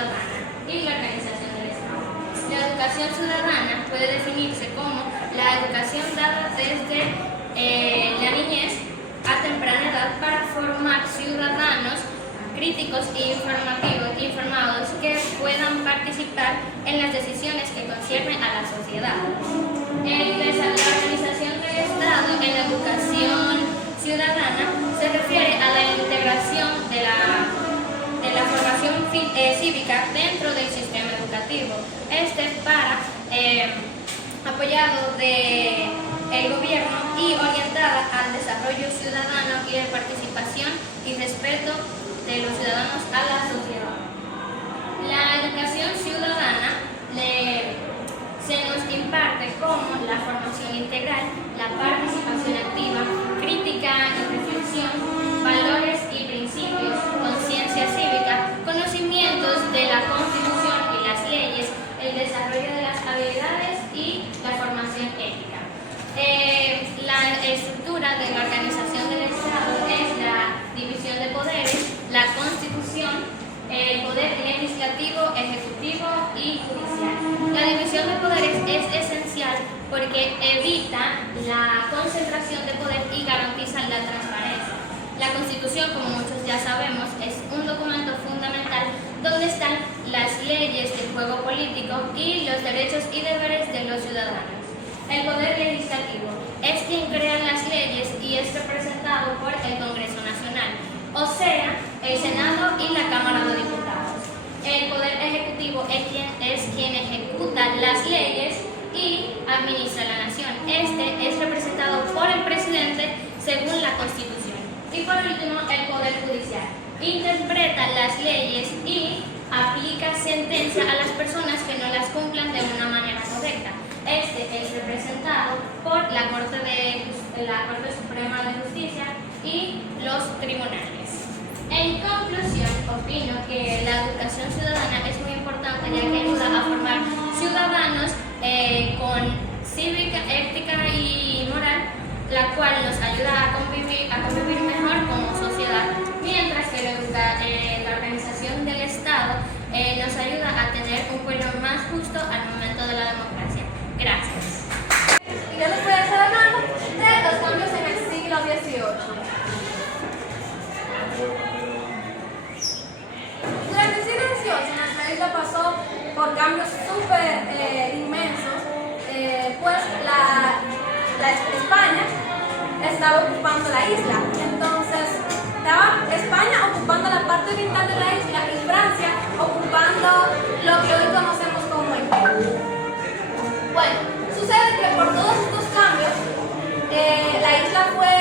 ciudadana y la organización del Estado. La educación ciudadana puede definirse como la educación dada desde la niñez a temprana edad para formar ciudadanos críticos e informados que puedan participar en las decisiones que conciernen a la sociedad. La organización del Estado en la educación ciudadana se refiere a la integración de la formación cívica dentro del sistema educativo. Apoyado del gobierno y orientada al desarrollo ciudadano y de participación y respeto de los ciudadanos a la sociedad. La educación ciudadana se nos imparte como la formación integral, la participación activa, crítica y reflexión, valores y principios, conciencia cívica, conocimientos de la Constitución y las leyes, el desarrollo de las habilidades y la formación ética. La estructura de la organización del Estado es la división de poderes, la Constitución, el poder legislativo, ejecutivo y judicial. La división de poderes es esencial porque evita la concentración de poder y garantiza la transparencia. La Constitución, como muchos ya sabemos, es un documento fundamental donde están las leyes del juego político y los derechos y deberes de los ciudadanos. El poder legislativo es quien crea las leyes y es representado por el Congreso Nacional, o sea, el Senado y la Cámara de Diputados. El poder ejecutivo es quien ejecuta las leyes y administra la nación. Este es representado por el presidente según la Constitución. Y por último, el poder judicial interpreta las leyes y aplica sentencia a las personas que no las cumplan de una manera correcta. Este es representado por la Corte Suprema de Justicia y los tribunales. En conclusión, opino que la educación ciudadana es muy importante ya que ayuda a formar ciudadanos con cívica, ética y moral, la cual nos ayuda a convivir mejor como sociedad, mientras que la organización del Estado nos ayuda a tener un pueblo más justo al momento de la democracia. Gracias. Y yo les voy a estar hablando de los cambios en el siglo XVIII. Durante el siglo XVIII nuestra isla pasó por cambios súper inmensos, pues España estaba ocupando la isla. Entonces, estaba España ocupando la parte oriental de la isla y Francia ocupando lo que hoy conocemos como Haití. Bueno, sucede que por todos estos cambios, la isla fue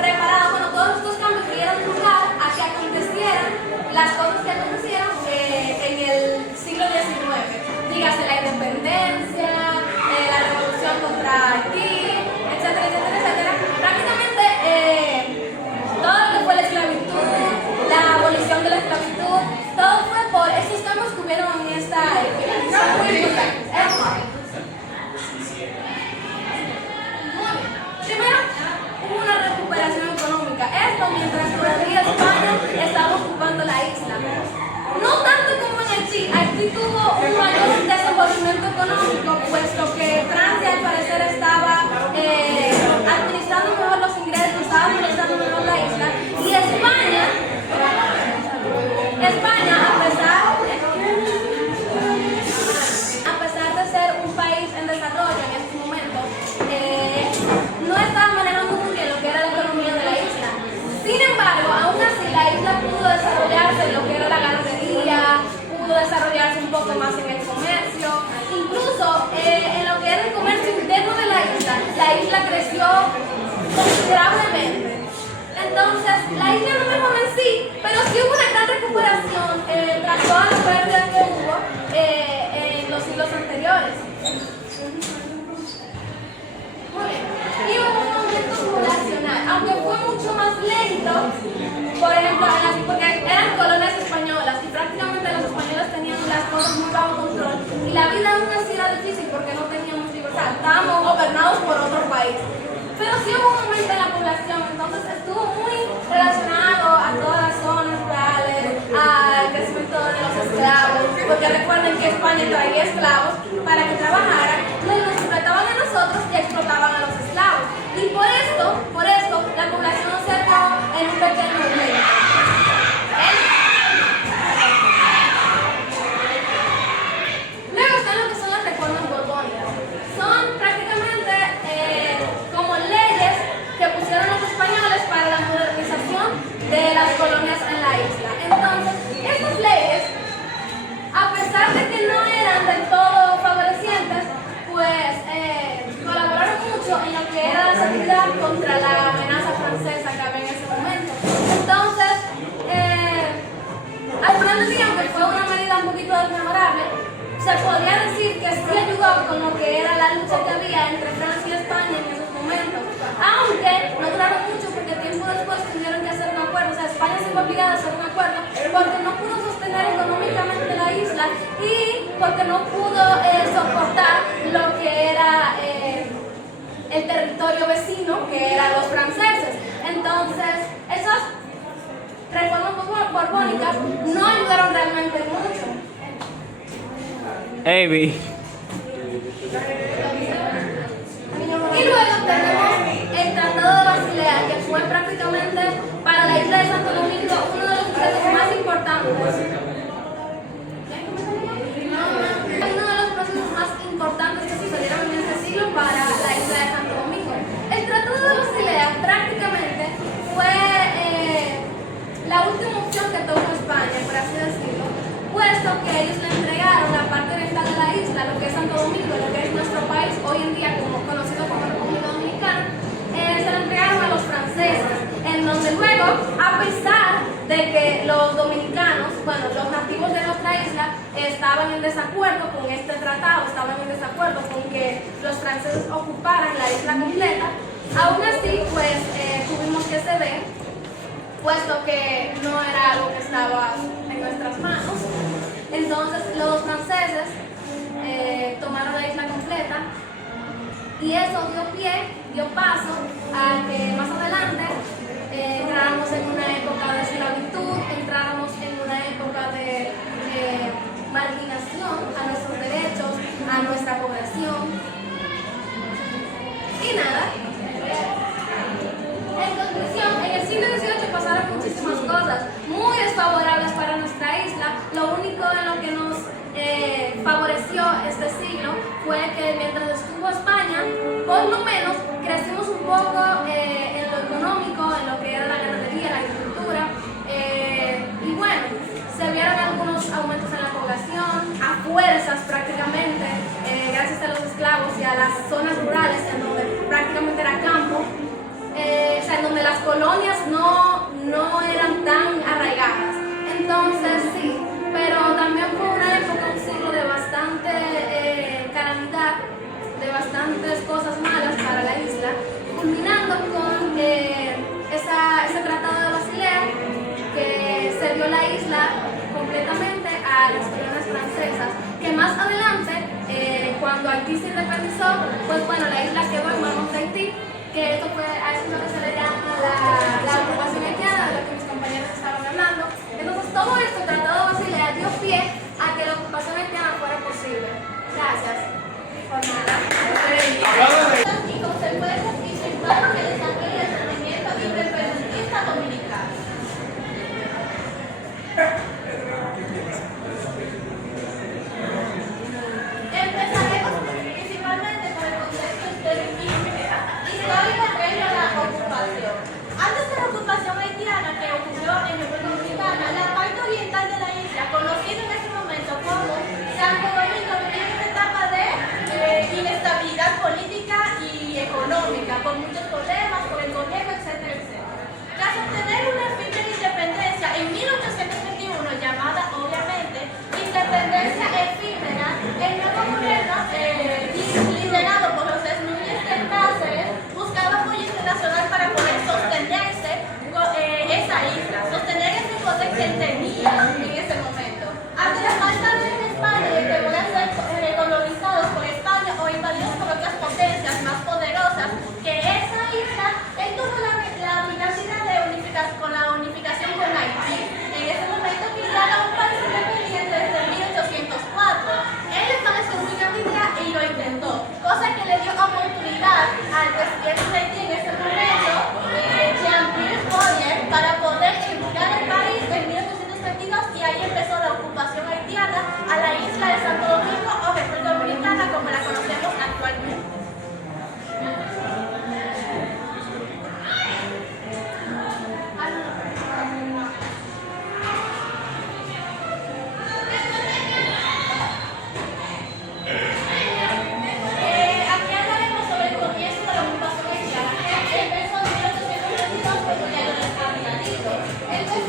preparada, todos estos cambios dieron lugar a que acontecieran las cosas que acontecieron en el siglo XIX. Dígase la independencia, la revolución contra Haití, etcétera, etcétera, etcétera. Prácticamente todo lo que fue la esclavitud, la abolición de la esclavitud, todo fue por esos cambios que hubieron en esta época. Primero, hubo una recuperación económica. Esto mientras todavía España estaba ocupando la isla. No tanto como en Haití. Haití tuvo un mayor desenvolvimiento económico, puesto que Francia al parecer estaba administrando mejor los ingresos, estaba administrando mejor la isla. Y España, a pesar de ser un país en desarrollo en este momento, no estaba manejando muy bien lo que era la economía de la isla. Sin embargo, aún así la isla pudo desarrollarse en lo que era la ganadería, pudo desarrollarse un poco más en el comercio, incluso en lo que era el comercio interno de la isla creció considerablemente. Entonces, la isla no mejoró en sí, pero sí hubo una gran recuperación tras todas las pérdidas que hubo en los siglos anteriores. Muy bien. Y hubo un aumento poblacional, aunque fue mucho más lento, por ejemplo, porque eran colonias españolas y prácticamente los españoles tenían las cosas muy bajo control y la vida aún así era difícil porque no teníamos libertad, estábamos gobernados por otro país. Pero sí hubo un aumento en la población, entonces estuvo muy relacionado a todas las zonas rurales, al crecimiento de los esclavos, porque recuerden que España traía esclavos para que trabajaran, nos explotaban a nosotros y explotaban a los esclavos. Y por esto, la población se quedó en un pequeño momento. Luego están lo que son las reformas borbónicas. Son prácticamente como leyes que pusieron los españoles para la modernización de las colonias en la isla. Entonces, estas leyes, a pesar de que no eran del todo favorecientes, pues colaboraron mucho en lo que era la seguridad contra la amenaza francesa que había en ese momento. Entonces, al final del día, aunque fue una medida un poquito desmemorable, se podría decir que sí ayudó con lo que era la lucha que había entre Francia y España en esos momentos. Aunque no duraron mucho porque tiempo después tuvieron que hacer un acuerdo. O sea, España se vio obligada a hacer un acuerdo porque no pudo sostener económicamente la isla y porque no pudo soportar lo que era el territorio vecino, que eran los franceses. Entonces, esas reformas borbónicas no ayudaron realmente mucho. Amy. Y luego tenemos el Tratado de Basilea, que fue prácticamente para la isla de Santo Domingo uno de los procesos más importantes. Uno de los procesos más importantes que sucedieron en este siglo para la isla de Santo Domingo. El Tratado de Basilea prácticamente fue la última opción que tomó España, por así decirlo, puesto que ellos le entregaron la parte oriental de la isla, lo que es Santo Domingo, lo que es nuestro país hoy en día conocido como República Dominicana, se lo entregaron a los franceses, en donde luego, a pesar de que los dominicanos, bueno, los nativos de nuestra isla, estaban en desacuerdo con este tratado, estaban en desacuerdo con que los franceses ocuparan la isla completa, aún así, pues, tuvimos que ceder, puesto que no era algo que estaba en nuestras manos. Entonces los franceses tomaron la isla completa y eso dio paso a que más adelante entráramos en una época de esclavitud, entráramos en una época de marginación a nuestros derechos, a nuestra población. Y nada. En conclusión, en el siglo XVIII pasaron muchísimas cosas muy desfavorables para nuestra isla. Lo único en lo que nos favoreció este siglo fue que mientras estuvo España, por lo menos crecimos un poco en lo económico, en lo que era la ganadería, la agricultura. Y bueno, se vieron algunos aumentos en la población, a fuerzas prácticamente, gracias a los esclavos y a las zonas rurales, en donde prácticamente era campo. O sea, en donde las colonias no eran tan arraigadas. Entonces, sí, pero también fue una época, un siglo de bastante calamidad, de bastantes cosas malas para la isla, culminando con ese tratado de Basilea, que se dio la isla completamente a las colonias francesas, que más adelante, cuando Haití se independizó, pues bueno, la isla quedó en manos de Haití, que esto fue a eso lo que se le llama la ocupación haitiana, de lo que mis compañeros estaban hablando. Entonces todo esto, Tratado de Basilea, dio pie a que la ocupación haitiana fuera posible. Gracias. Por nada. Y consecuencias y su impacto en el desarrollo y el rendimiento independentista dominicano. Empezaremos principalmente por el contexto histórico previo a la ocupación. Antes de la ocupación haitiana que ocurrió en República Dominicana, la parte oriental de la isla, conocida en ese momento como Santo Domingo, vivía en una etapa de inestabilidad política y económica, con muchos problemas, por el gobierno, etcétera, etcétera. Tras obtener una efímera independencia en 1821, llamada obviamente independencia efímera, el nuevo gobierno, liderado por José Núñez de Cáceres, buscaba apoyo internacional para poder sostenerse esa isla, sostener ese poder que él tenía en ese momento. Ante la falta de España y el temor a ser colonizados por España o invadidos por otras potencias más poderosas que esa isla, él tuvo la obligación de con la unificación con Haití. En ese momento, que era un país independiente desde 1800.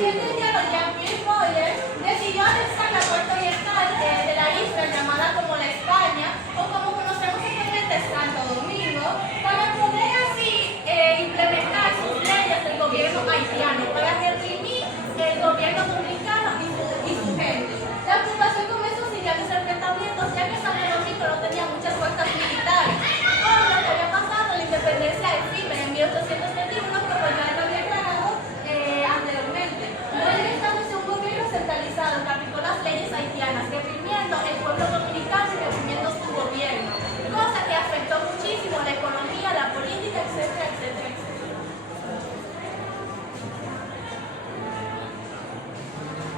presidente haitiano Jean-Pierre Moïse decidió anexar la parte oriental de la isla llamada como la España o como conocemos actualmente Santo Domingo para poder así implementar sus leyes del gobierno haitiano para reprimir el gobierno dominicano y su gente. La ocupación comenzó sin grandes enfrentamientos ya que Santo Domingo no tenía muchas fuerzas militares, por lo que había pasado la independencia de Chile en 1821 como ya lo había aclarado anteriormente. Luego estableció un gobierno centralizado que aplicó las leyes haitianas, reprimiendo el pueblo dominicano y reprimiendo su gobierno, cosa que afectó muchísimo la economía, la política, etcétera, etcétera, etcétera.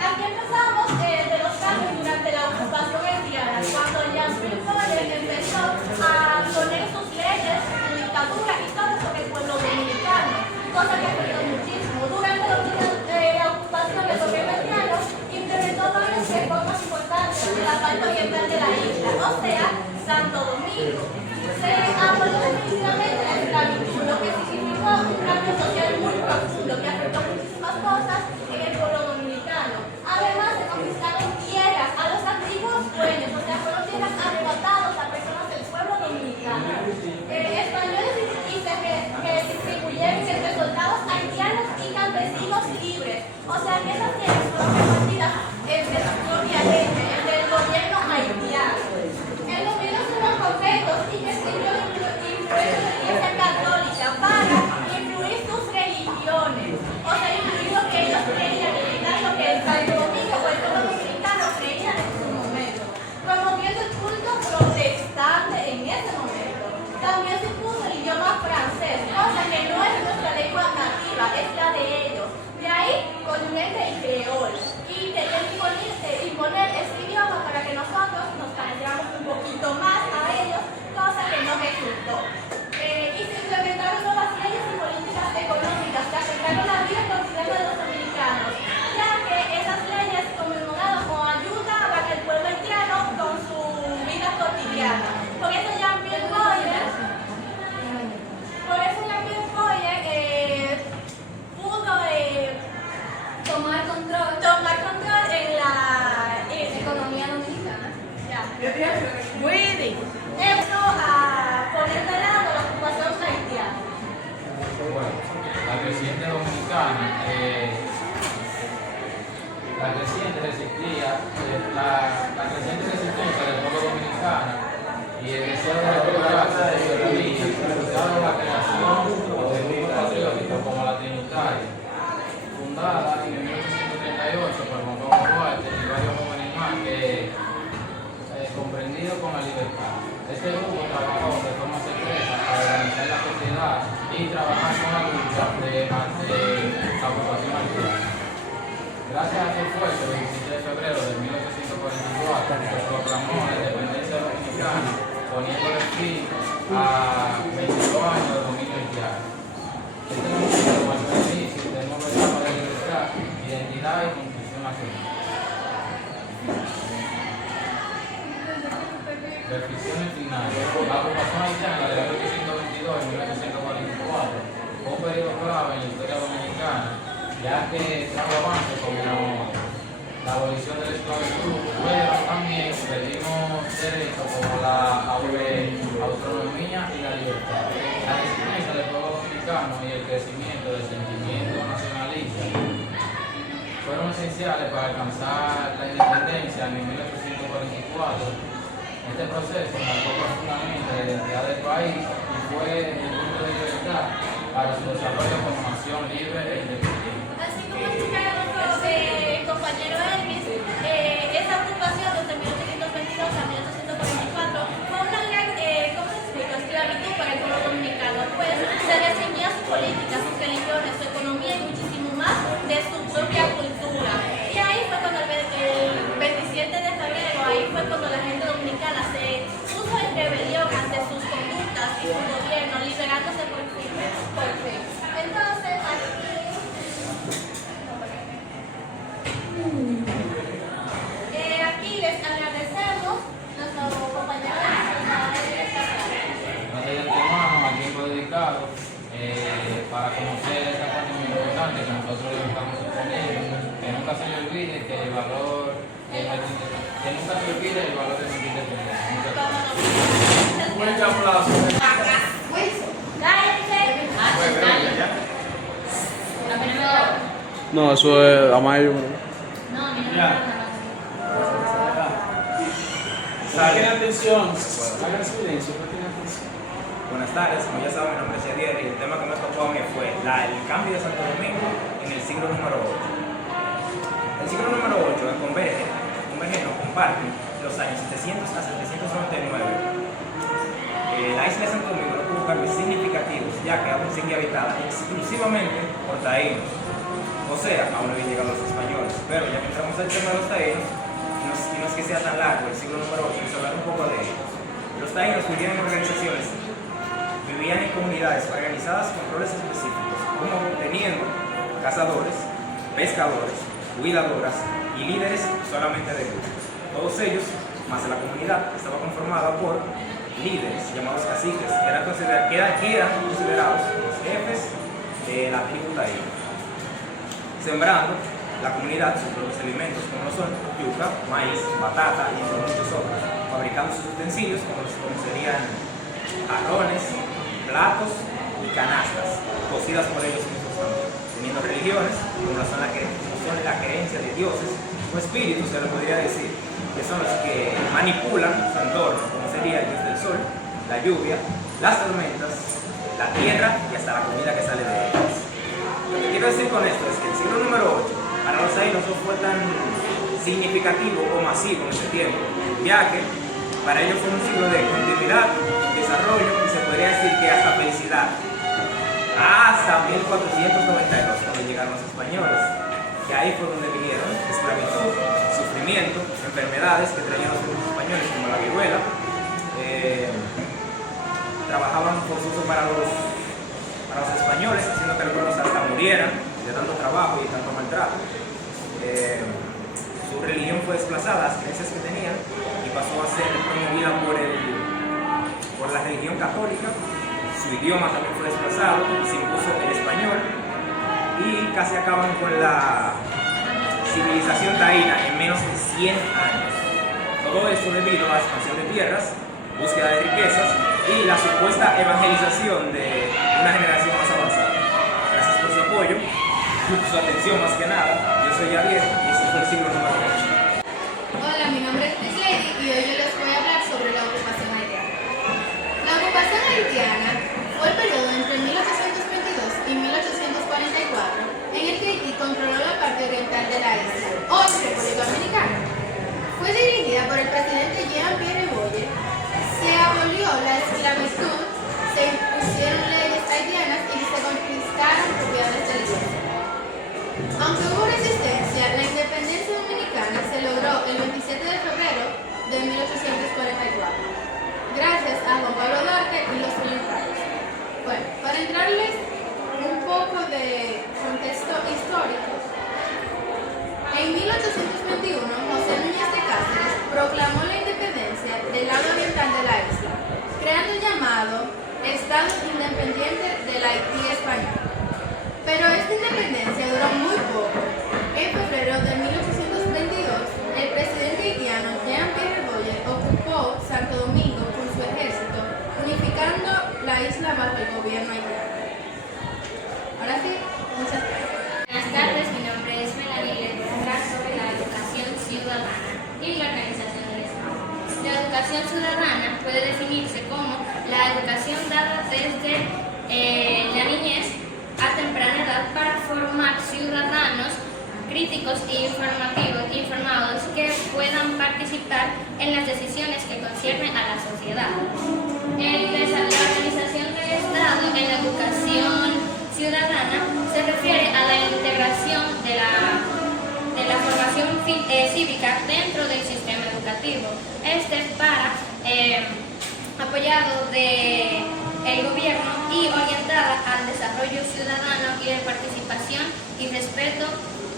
Aquí empezamos de los cambios durante la ocupación haitiana, cuando Jean-Pierre Moïse empezó a poner sus leyes, su dictadura y todo sobre el pueblo dominicano, cosa que afectó muchísimo. Durante la ocupación del gobierno haitiano implementó varias reformas importantes en la parte oriental de la isla, o sea, Santo Domingo. Se abolió definitivamente la esclavitud, lo que significó un cambio social muy profundo que afectó muchísimas cosas en el pueblo dominicano. Además, se confiscaron tierras a los antiguos dueños, o sea, fueron tierras arrebatadas a personas del pueblo dominicano. Españoles y que distribuyeron entre soldados haitianos y campesinos libres. O sea, que esas tierras fueron repartidas entre su propia gente, entre el gobierno haitiano. El gobierno tuvo conventos y que sirvió de influencia de la Iglesia Católica para influir sus religiones. O sea, influir lo que ellos creían y evitar lo que el Santo Domingo o el pueblo dominicano creían en su momento, promoviendo el culto protestante en ese momento. También se puso el idioma francés, cosa que no es nuestra lengua nativa, es la de ellos. De ahí, comúnmente el creol. Y querían imponer ese idioma para que nosotros nos pareciéramos un poquito más a ellos, cosa que no resultó. Y se implementaron nuevas leyes y políticas económicas que afectaron la vida cotidiana de los dominicanos, ya que esas leyes conmemoraron o ayudaban al pueblo haitiano con su vida cotidiana. Por eso Jean-Pierre Moïse pudo tomar control en la Economía dominicana. Esto a poner de lado la ocupación haitiana. Bueno, la presidenta dominicana, la creciente resistencia del pueblo dominicano y el deseo de recuperarse de su soberanía impulsaron la creación de grupos patrióticos como la Trinitaria, fundada en 1838 por Montoya Duarte y varios jóvenes más que comprendido con la libertad. Este grupo trabajó de forma secreta para organizar la sociedad y trabajar con la lucha de la ocupación haitiana. Gracias a su esfuerzo, el 27 de febrero de 1844 se proclamó la independencia dominicana, poniéndole fin a 22 años de dominio haitiano. Este movimiento marcó el inicio de nueva etapa de libertad, identidad y construcción nacional. Reflexiones finales. La ocupación haitiana de 1822 y 1844 fue un periodo clave en la historia dominicana, ya que trajo avances como la abolición de la esclavitud, pero también perdimos derechos como la autonomía y la libertad. La resistencia del pueblo dominicano y el crecimiento del sentimiento nacionalista fueron esenciales para alcanzar la independencia en 1844. Este proceso marcó profundamente la identidad del país y fue el punto de libertad para su desarrollo como nación libre e independiente. Así como explicaron el compañero Elvis, esa ocupación desde 1822 a 1844 fue una gran, ¿cómo se explica?, esclavitud para el pueblo dominicano, pues se restringía su política, sus religiones, su economía y muchísimo más de su propia cultura. Y ahí fue cuando el 27 de febrero, ahí fue cuando la gente dominicana se puso en rebelión ante sus conductas y su gobierno, liberándose por fin. Entonces, aquí les agradecemos nuestro compañero de esta clase. Gracias de antemano al tiempo dedicado para conocer esta parte muy importante que nosotros le estamos exponiendo. valor de que nunca se olvide el valor de nuestra independencia. Muchas gracias. Fuerte aplauso. No, eso es amarillo. No, a mí no me Ya. gusta. Saquen atención. Hagan silencio. Presten atención. Buenas tardes, como ya saben, mi nombre es Yadier y el tema que me tocó a mí fue el cambio de Santo Domingo en el siglo número 8. El siglo número 8 comparte los años 700 a 799. La isla de Santo Domingo no tuvo cambios significativos, ya que aún sigue habitada exclusivamente por taínos. O sea, aún no habían llegado los españoles. Pero ya que entramos al tema de los taínos, y no es que sea tan largo el siglo número 8, vamos a hablar un poco de ellos. Los taínos vivían en organizaciones, vivían en comunidades organizadas con roles específicos, como teniendo cazadores, pescadores, cuidadoras y líderes solamente de grupos. Todos ellos, más la comunidad, estaba conformada por líderes llamados caciques, que eran considerados los jefes de la tribu taína, sembrando la comunidad sus propios alimentos, como lo son yuca, maíz, batata y entre muchos otros, fabricando sus utensilios como serían jarrones, platos y canastas, cocidas por ellos mismos también, teniendo religiones como son la creencia de dioses o espíritus, se le podría decir, que son los que manipulan su entorno, como sería el dios del sol, la lluvia, las tormentas, la tierra y hasta la comida que sale de ellas. Lo que quiero decir con esto es que el siglo número 8 para los taínos no fue tan significativo o masivo en ese tiempo, ya que para ellos fue un siglo de continuidad, desarrollo y se podría decir que hasta felicidad. Hasta 1492, cuando llegaron los españoles, que ahí fue donde vinieron esclavitud, sufrimiento, enfermedades que traían los españoles como la viruela, trabajaban forzoso para los españoles, haciendo que algunos hasta murieran de tanto trabajo y tanto maltrato. Su religión fue desplazada, las creencias que tenían, y pasó a ser promovida por la religión católica. Su idioma también fue desplazado, se impuso el español y casi acaban con la civilización taína en menos de 100 años. Todo esto debido a la expansión de tierras, búsqueda de riquezas y la supuesta evangelización de una generación más avanzada. Gracias por su apoyo, por su atención más que nada. Yo soy Javier y este fue el siglo número 8. Hola, mi nombre es Chris Lady y hoy yo les voy a hablar sobre la ocupación haitiana. La ocupación haitiana fue el periodo entre 1822 y 1844 en el que Haití controló la parte oriental de la isla, hoy República Dominicana. Fue dirigida por el presidente Jean-Pierre Boyer. Se abolió la esclavitud, se impusieron leyes haitianas y se conquistaron propiedades del gobierno. Aunque hubo resistencia, la independencia dominicana se logró el 27 de febrero de 1844, gracias a Juan Pablo Duarte y los militares. Bueno, para entrarles un poco de contexto histórico, en 1821 José Núñez de Cáceres proclamó la independencia del lado oriental de la isla, creando el llamado Estado Independiente del Haití Español. Pero esta independencia duró muy poco. En febrero de 1822, el presidente haitiano Jean-Pierre Boyer ocupó Santo Domingo con su ejército, unificando la isla bajo el gobierno haitiano. Ahora sí, muchas gracias. Buenas tardes, mi nombre es Melanie y les voy a hablar sobre la educación ciudadana y la organización del Estado. La educación ciudadana puede definirse como la educación dada desde la niñez a temprana edad para formar ciudadanos críticos e informados que puedan participar en las decisiones que conciernen a la sociedad. La organización del Estado en la educación ciudadana se refiere a la integración de la formación cívica dentro del sistema educativo. Apoyado del gobierno y orientada al desarrollo ciudadano y de participación y respeto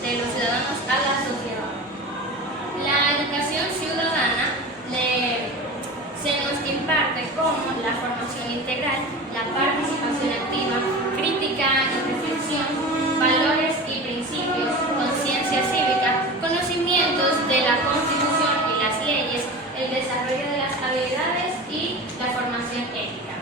de los ciudadanos a la sociedad. La educación ciudadana se nos imparte como la formación integral, la participación activa, crítica y reflexión, valores y principios, conciencia cívica, conocimiento la constitución y las leyes, el desarrollo de las habilidades y la formación ética.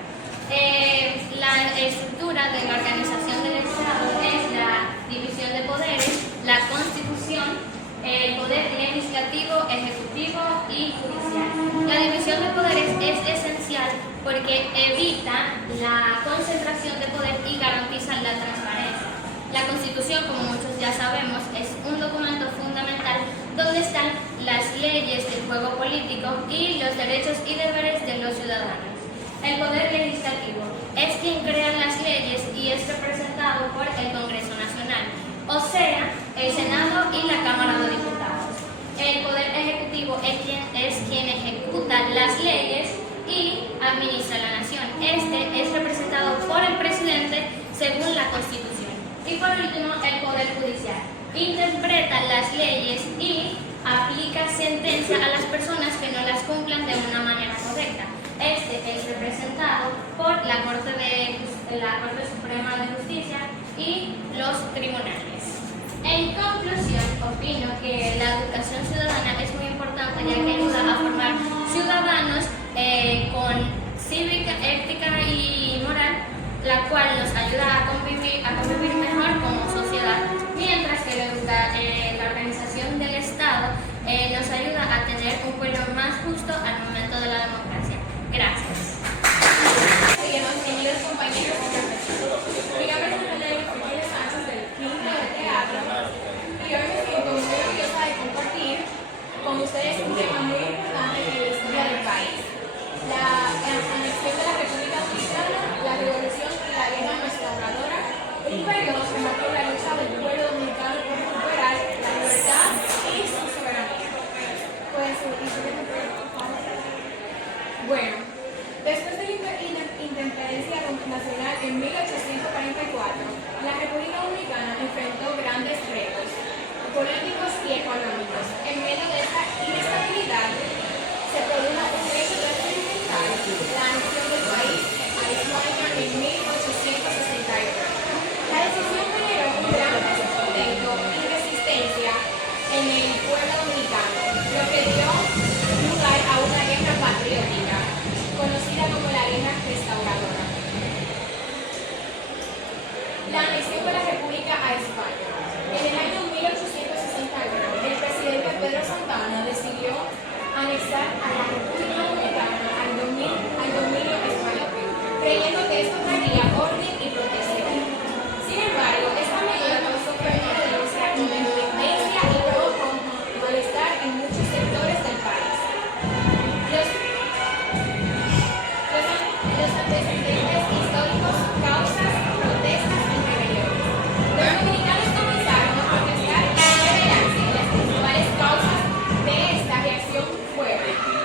La estructura de la organización del Estado es la división de poderes, la constitución, el poder legislativo, ejecutivo y judicial. La división de poderes es esencial porque evita la concentración de poder y garantiza la transparencia. La Constitución, como muchos ya sabemos, es un documento fundamental donde están las leyes del juego político y los derechos y deberes de los ciudadanos. El poder legislativo es quien crea las leyes y es representado por el Congreso Nacional, o sea, el Senado y la Cámara de Diputados. El poder ejecutivo es quien ejecuta las leyes y administra la nación. Este es representado por el presidente según la Constitución. Y por último, el poder judicial interpreta las leyes y aplica sentencia a las personas que no las cumplan de una manera correcta. Este es representado por la Corte Suprema de Justicia y los tribunales. En conclusión, opino que la educación ciudadana es muy importante ya que ayuda a formar ciudadanos con cívica, ética y moral, la cual nos ayuda a convivir mejor como sociedad, mientras que la organización del Estado nos ayuda a tener un pueblo más justo al momento de la democracia. Gracias. Queridos compañeros y profesores, mi nombre es Natalia Fernández Sánchez del Quinto de Teatro y hoy me siento muy orgullosa de compartir con ustedes un tema muy importante en la historia del país: la anexión de la República Dominicana, la revolución y la guerra restauradora, un periodo que marcó la lucha del pueblo dominicano por recuperar la libertad y su soberanía. Bueno, después de la independencia nacional en 1844, la República Dominicana enfrentó grandes retos políticos y económicos. En medio de esta inestabilidad se produjo un hecho trascendental: la anexión del país a España en 1861. La decisión generó un gran descontento y resistencia en el pueblo dominicano, lo que dio lugar a una guerra patriótica, conocida como la guerra restauradora. La anexión de la República a España. En el año 1861, el presidente Pedro Santana decidió anexar a la República Dominicana al dominio español, creyendo que esto traería orden y protección. Sin embargo, esta medida causó permanencia y independencia y provocó malestar en muchos sectores del país. Los antecedentes históricos, causas, protestas y rebeliones. Los dominicanos comenzaron a protestar y rebelarse. Las principales causas de esta reacción fueron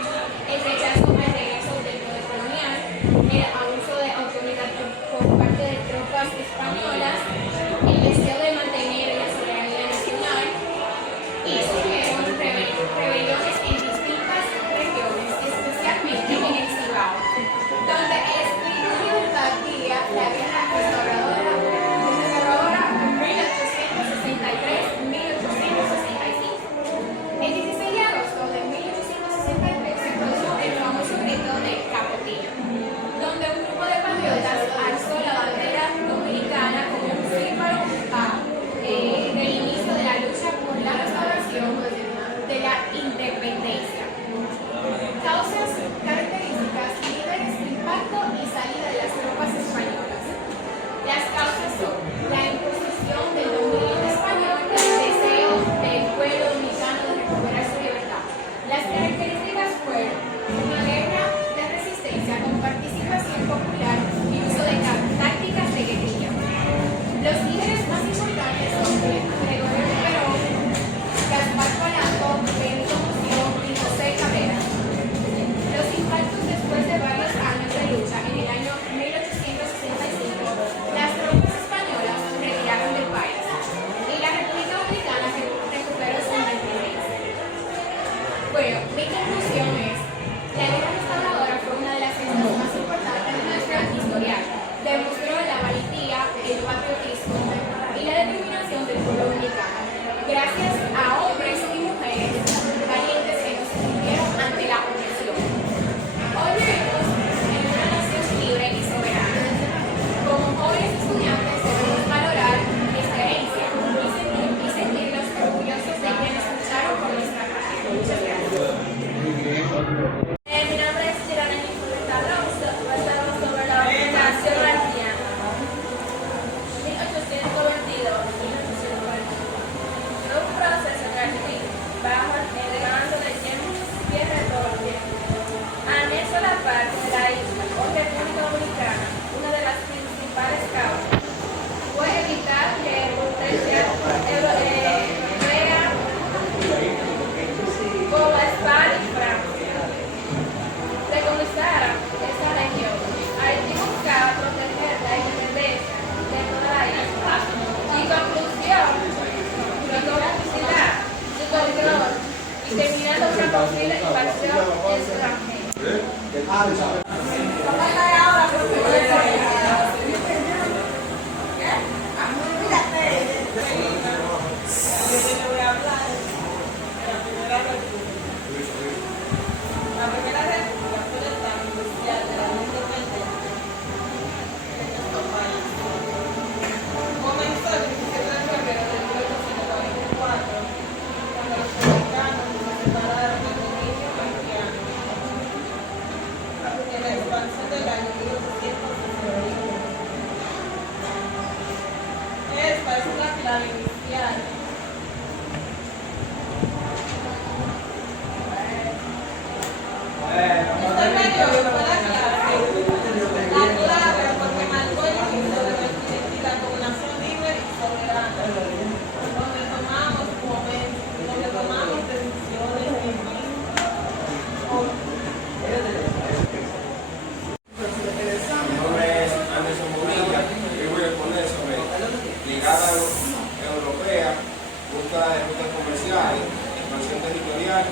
búsqueda de rutas comerciales, expansión territorial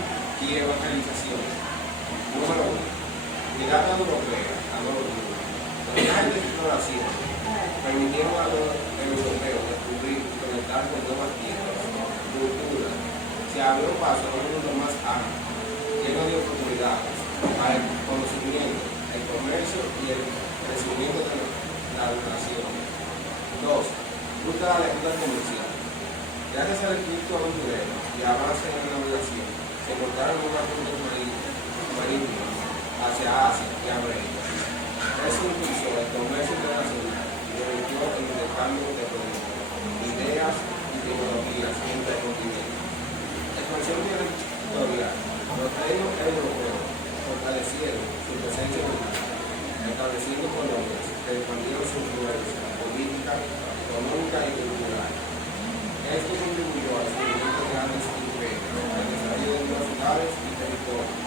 y evangelización. Número 1. Mirada europea, a los viajes de exploración permitieron a los europeos descubrir y conectar con nuevas tierras, culturas. Se abrió paso a un mundo más amplio, lleno de oportunidades para el conocimiento, el comercio y el crecimiento de la educación. 2. Búsqueda de rutas comerciales. Gracias al espíritu aventurero y avance en la navegación, se encontraron unas rutas marítimas hacia Asia y América. Eso impulsó el comercio internacional y permitió el intercambio de productos, ideas y tecnologías entre continentes. Expansión territorial. Los reinos europeos fortalecieron su presencia militar, estableciendo colonias que expandieron su influencia política, económica y cultural. Esto contribuyó al surgimiento de grandes imperios, al desarrollo de nuevas ciudades y territorios.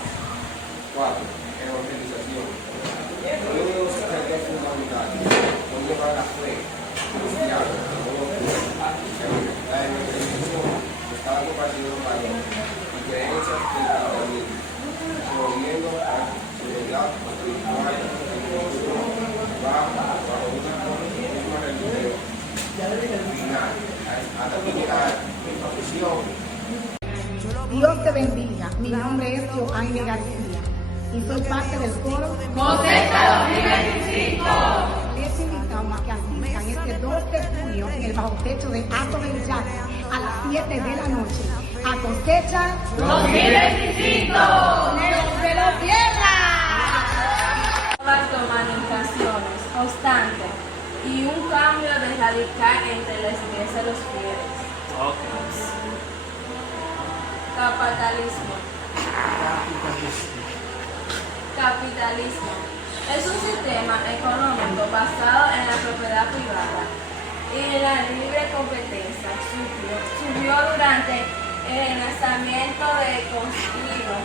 4. Evangelización. Uno de los objetivos fundamentales son llevar la fe cristiana a todos los pueblos. La evangelización buscaba compartir los valores y creencias del cristianismo, promoviendo la seguridad espiritual y cultural bajo una misma religión. Final. Dios te bendiga. Mi nombre es Joanne García y soy parte del coro Cosecha 2025. Les invitamos a que asistan este 2 de junio en el bajo techo de Ato del Jack a las 7 de la noche a Cosecha 2025. ¡Se lo pierdan! Nuevas humanizaciones constantes y un cambio de radical entre la iglesia y los fieles. Capitalismo es un sistema económico basado en la propiedad privada y en la libre competencia. Surgió durante el renacimiento de Constantino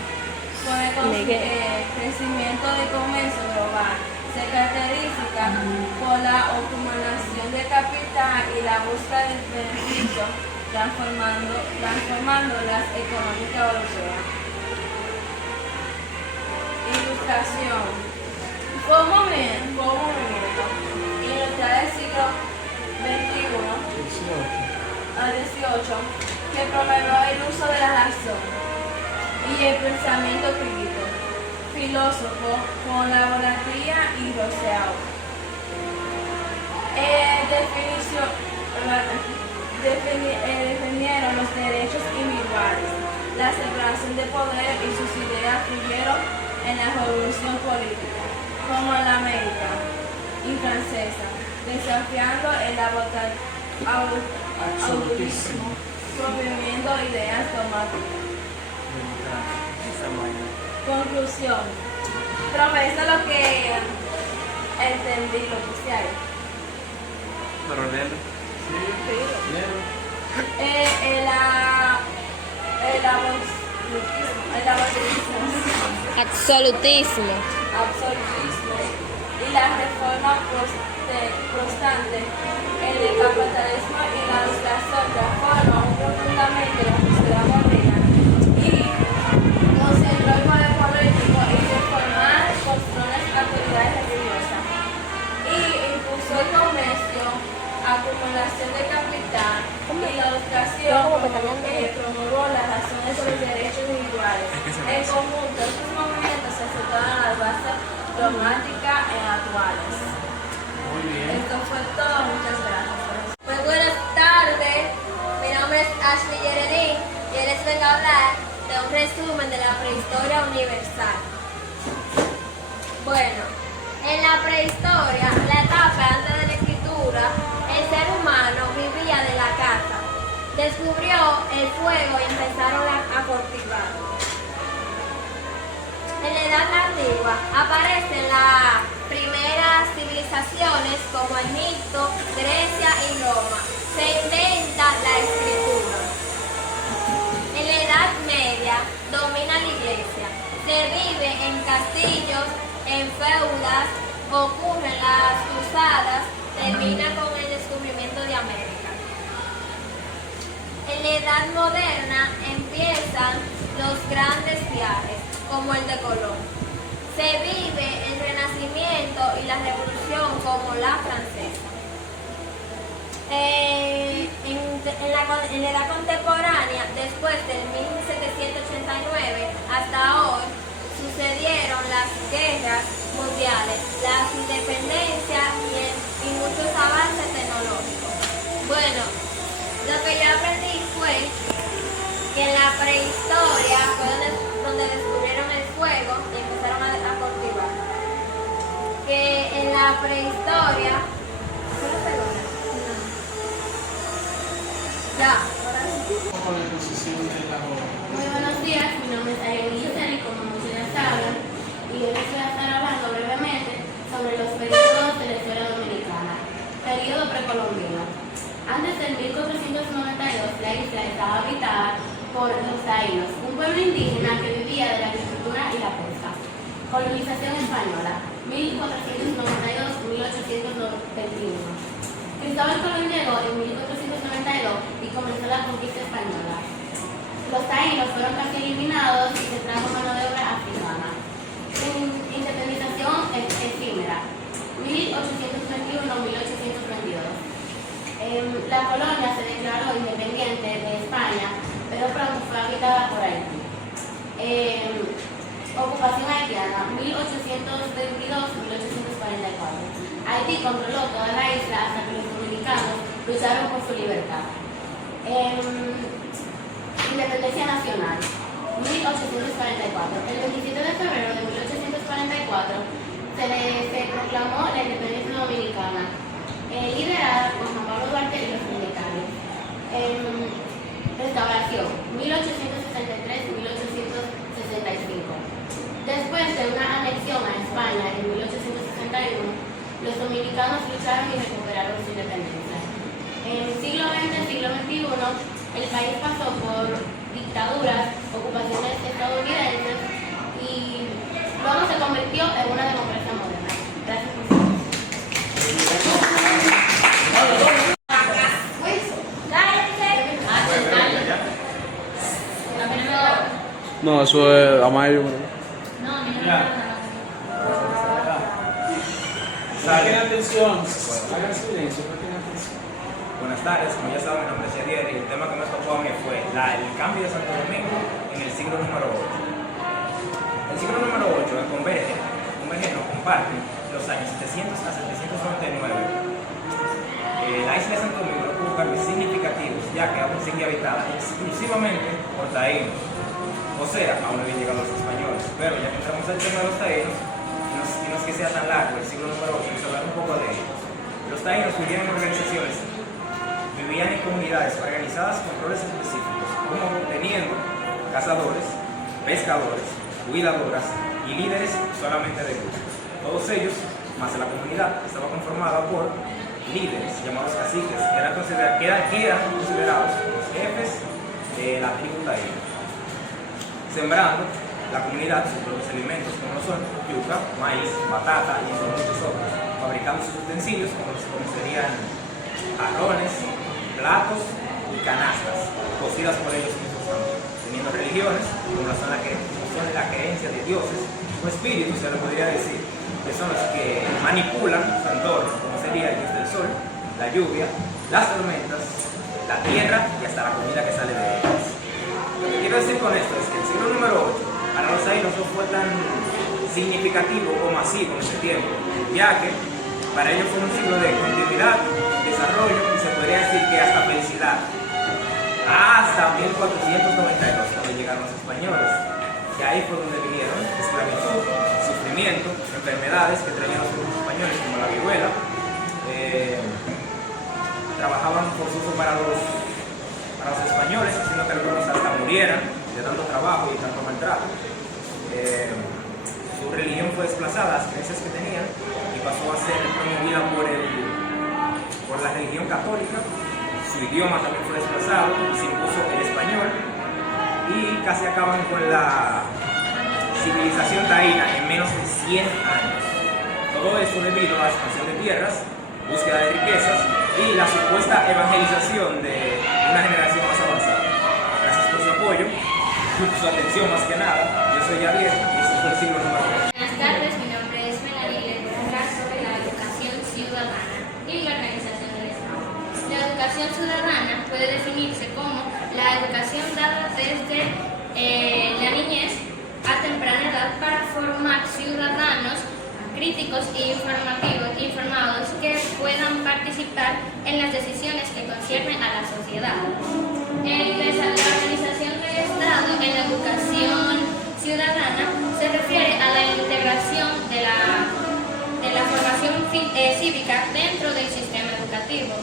con el crecimiento del comercio global. Se caracteriza por la acumulación de capital y la búsqueda del beneficio, transformando las económicas europeas. Ilustración. Fue un movimiento industrial del siglo XXI al XVIII que promovió el uso de la razón y el pensamiento crítico. Filósofo con laboratoria y Rousseau. Defendieron los derechos individuales, la separación de poder y sus ideas fluyeron en la revolución política, como en la América y francesa, desafiando el absolutismo, promoviendo ideas dogmáticas. Conclusión. Profe, eso es lo que entendí, lo que sea ahí. Pero léelo. Absolutismo y la reforma constante en el capitalismo y la ilustración transforman profundamente la sociedad moderna y concentró el poder político y reformar En conjunto, estos movimientos se situaron a las bases dogmáticas actuales. Muy bien. Esto fue todo, muchas gracias. Pues buenas tardes, mi nombre es Ashley Yeredín y les vengo a hablar de un resumen de la prehistoria universal. Bueno, en la prehistoria, la etapa antes de la escritura, el ser humano vivía de la caza, descubrió el fuego y empezaron a cultivar. En la Edad Antigua aparecen las primeras civilizaciones como Egipto, Grecia y Roma. Se inventa la escritura. En la Edad Media domina la iglesia. Se vive en castillos, en feudas, ocurren las cruzadas, termina con el descubrimiento de América. En la Edad Moderna empiezan los grandes viajes, como el de Colón. Se vive el Renacimiento y la Revolución como la francesa. En la edad contemporánea, después del 1789 hasta hoy, sucedieron las guerras mundiales, las independencias y muchos avances tecnológicos. Bueno, lo que yo aprendí fue que en la prehistoria fue donde descubrieron el fuego y empezaron a cultivar. Que en la prehistoria... ¿Qué lo pegó? No. Ya, ahora sí. Con la exposición de la obra. Muy buenos días, mi nombre es Ariel Giseli, como muchos ya saben, y hoy les voy a estar hablando brevemente sobre los periodos de la historia dominicana. Periodo precolombino. Antes del 1492, la isla estaba habitada por los taínos, un pueblo indígena que vivía de la agricultura y la pesca. Colonización española, 1492-1821. Cristóbal Colón llegó en 1492 y comenzó la conquista española. Los taínos fueron casi eliminados y se trajo mano de obra africana. Independización efímera, 1821-1822. La colonia se declaró independiente de España, pero pronto fue habitada por Haití. Ocupación haitiana, 1822-1844. Haití controló toda la isla hasta que los dominicanos lucharon por su libertad. Independencia nacional, 1844. El 27 de febrero de 1844 se proclamó la independencia dominicana, liderada por Juan Pablo Duarte y los militares. Restauración, 1863-1865. Después de una anexión a España en 1861, los dominicanos lucharon y recuperaron su independencia. En el siglo XX y siglo XXI, el país pasó por dictaduras, ocupaciones estadounidenses y luego se convirtió en una democracia moderna. Gracias por su No, eso es Amayo. Presten atención, hagan silencio, presten atención. Buenas tardes, como ya saben, mi nombre es Yadier y el tema que me tocó a mí fue el cambio de Santo Domingo en el siglo número 8. El siglo número 8 converge o comparte los años 700 a 799. La isla de Santo Domingo no tuvo cambios significativos, ya que aún sigue habitada exclusivamente por taínos. O sea, aún no habían llegado los españoles. Pero ya que entramos al tema de los taínos, y no es que sea tan largo el siglo número 8, vamos a hablar un poco de ellos. Los taínos vivían en organizaciones, vivían en comunidades organizadas con roles específicos, como teniendo cazadores, pescadores, cuidadoras y líderes solamente de grupos. Todos ellos, más de la comunidad, estaba conformada por líderes llamados caciques, que eran considerados los jefes de la tribu taína, sembrando la comunidad sus propios alimentos, como son yuca, maíz, batata y entre muchos otros, fabricando sus utensilios como los que serían jarrones, platos y canastas, cocidas por ellos mismos también, teniendo religiones como son la creencia de dioses o espíritus, se le podría decir, que son los que manipulan su entorno, como sería el dios del sol, la lluvia, las tormentas, la tierra y hasta la comida que sale de ellas. Lo que quiero decir con esto es que el siglo número 8 para los fue tan significativo o masivo en ese tiempo, ya que para ellos fue un siglo de continuidad, desarrollo y se podría decir que hasta felicidad, hasta 1492 cuando llegaron los españoles. Y ahí fue donde vinieron esclavitud, sufrimiento, enfermedades que traían los españoles como la viruela. Trabajaban forzoso para los españoles, haciendo que algunos hasta murieran de tanto trabajo y tanto maltrato. Su religión fue desplazada, las creencias que tenían, y pasó a ser promovida por la religión católica. Su idioma también fue desplazado y se impuso el español, y casi acaban con la civilización taína en menos de 100 años. Todo eso debido a la expansión de tierras, búsqueda de riquezas y la supuesta evangelización de una generación más avanzada. Gracias por su apoyo, su atención más que nada. Yo soy Javier y este fue el siglo número 3. Buenas tardes, mi nombre es Melanie y les voy a hablar sobre la educación ciudadana y la organización del Estado. La educación ciudadana puede definirse como la educación dada desde la niñez a temprana edad para formar ciudadanos críticos e informados que puedan participar en las decisiones que conciernen a la sociedad. La organización del Estado en la educación ciudadana se refiere a la integración de la formación cívica dentro del sistema educativo.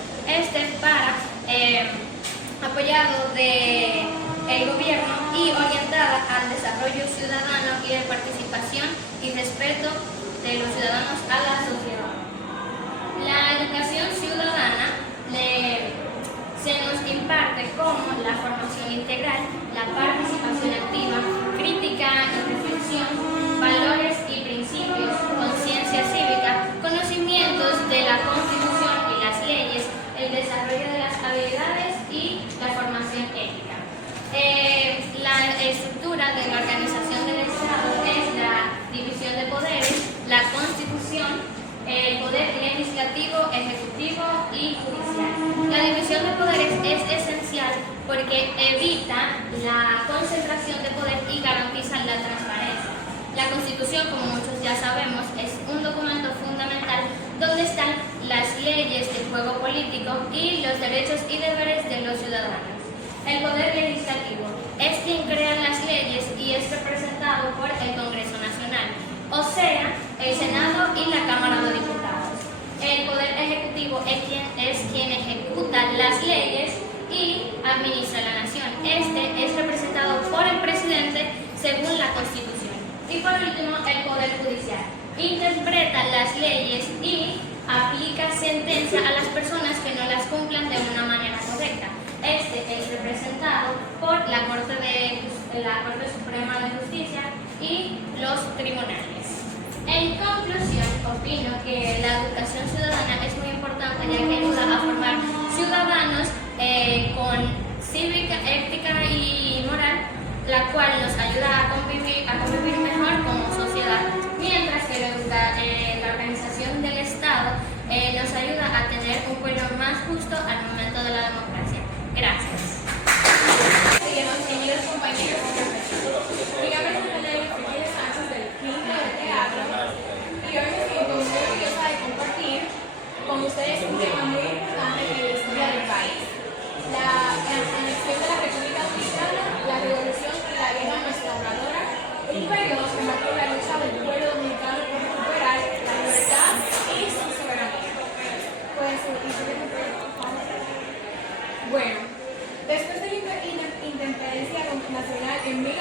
Apoyado del gobierno y orientada al desarrollo ciudadano y de participación y respeto de los ciudadanos a la sociedad. La educación ciudadana se nos imparte como la formación integral, la participación activa, crítica y reflexión, valores y principios, conciencia cívica, conocimientos de la Constitución y las leyes, el desarrollo de las habilidades y la formación ética. La estructura de la organización del Estado es la división de poderes, la Constitución, el poder legislativo, ejecutivo y judicial. La división de poderes es esencial porque evita la concentración de poder y garantiza la transparencia. La Constitución, como muchos ya sabemos, es un documento fundamental donde están las leyes del juego político y los derechos y deberes de los ciudadanos. El poder legislativo es quien crea las leyes y es representado por el Congreso Nacional, o sea, el Senado y la Cámara de Diputados. El poder ejecutivo es quien ejecuta las leyes y administra la nación. Este es representado por el presidente según la Constitución. Y por último, el poder judicial interpreta las leyes y aplica sentencia a las personas que no las cumplan de una manera correcta. Este es representado por la Corte Suprema de Justicia y los tribunales. En conclusión, opino que la educación ciudadana es muy importante ya que ayuda a formar ciudadanos con cívica, ética y moral, la cual nos ayuda a convivir mejor como sociedad, mientras que la organización del Estado nos ayuda a tener un pueblo más justo al momento de la democracia. Gracias. Queridos compañeros, mi nombre es Melanie Sánchez del Quinto de Teatro y hoy me siento muy orgullosa de compartir con ustedes un tema muy importante en la historia del país: la anexión de la República Dominicana, la revolución y la guerra restauradora, un periodo que marcó la lucha del pueblo dominicano por recuperar la libertad y su soberanía. Bueno, después de la independencia nacional en 1844,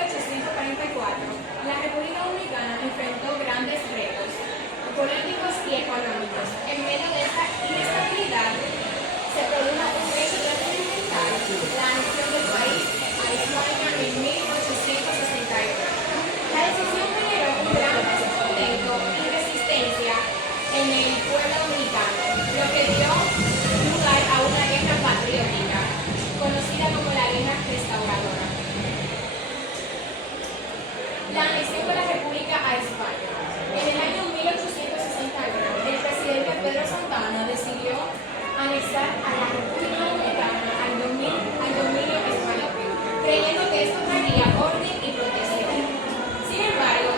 la República Dominicana enfrentó grandes retos políticos y económicos. En medio de esta inestabilidad se produjo un hecho trascendental: la anexión del país a España en 1861. La decisión generó un gran descontento y resistencia en el pueblo dominicano, lo que dio lugar a una guerra patriótica, conocida como la guerra restauradora. La anexión de la República a España. En el año 1861, el presidente Pedro Santana decidió anexar a la República Dominicana al dominio español, creyendo que esto traería orden y protección. Sin embargo,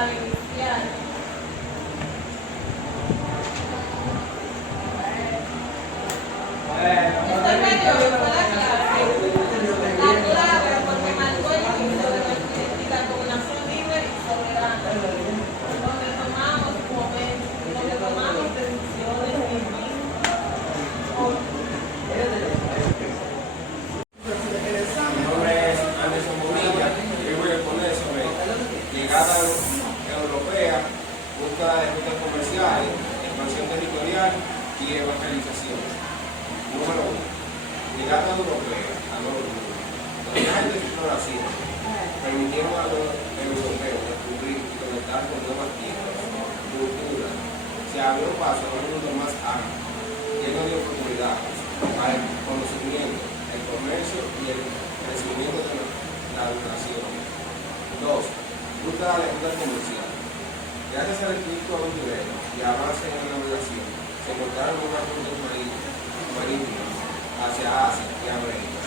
capital inicial. Este periodo fue la clave porque marcó el inicio de nuestra identidad como nación libre y soberana, donde tomamos decisiones libres. Mi nombre es Anderson Bonilla y hoy voy a exponer sobre llegada europea, búsqueda de rutas comerciales, expansión territorial y evangelización. Número 1. Llegada europea a Nuevo Mundo. Los viajes de exploración permitieron a los europeos descubrir y conectar con nuevas tierras, culturas. Se abrió paso a un mundo más amplio, lleno de oportunidades para el conocimiento, el comercio y el crecimiento de la nación. 2. Ruta de ruta comercial. Gracias al espíritu aventurero y avance en la navegación, se encontraron nuevas rutas marítimas hacia Asia y América.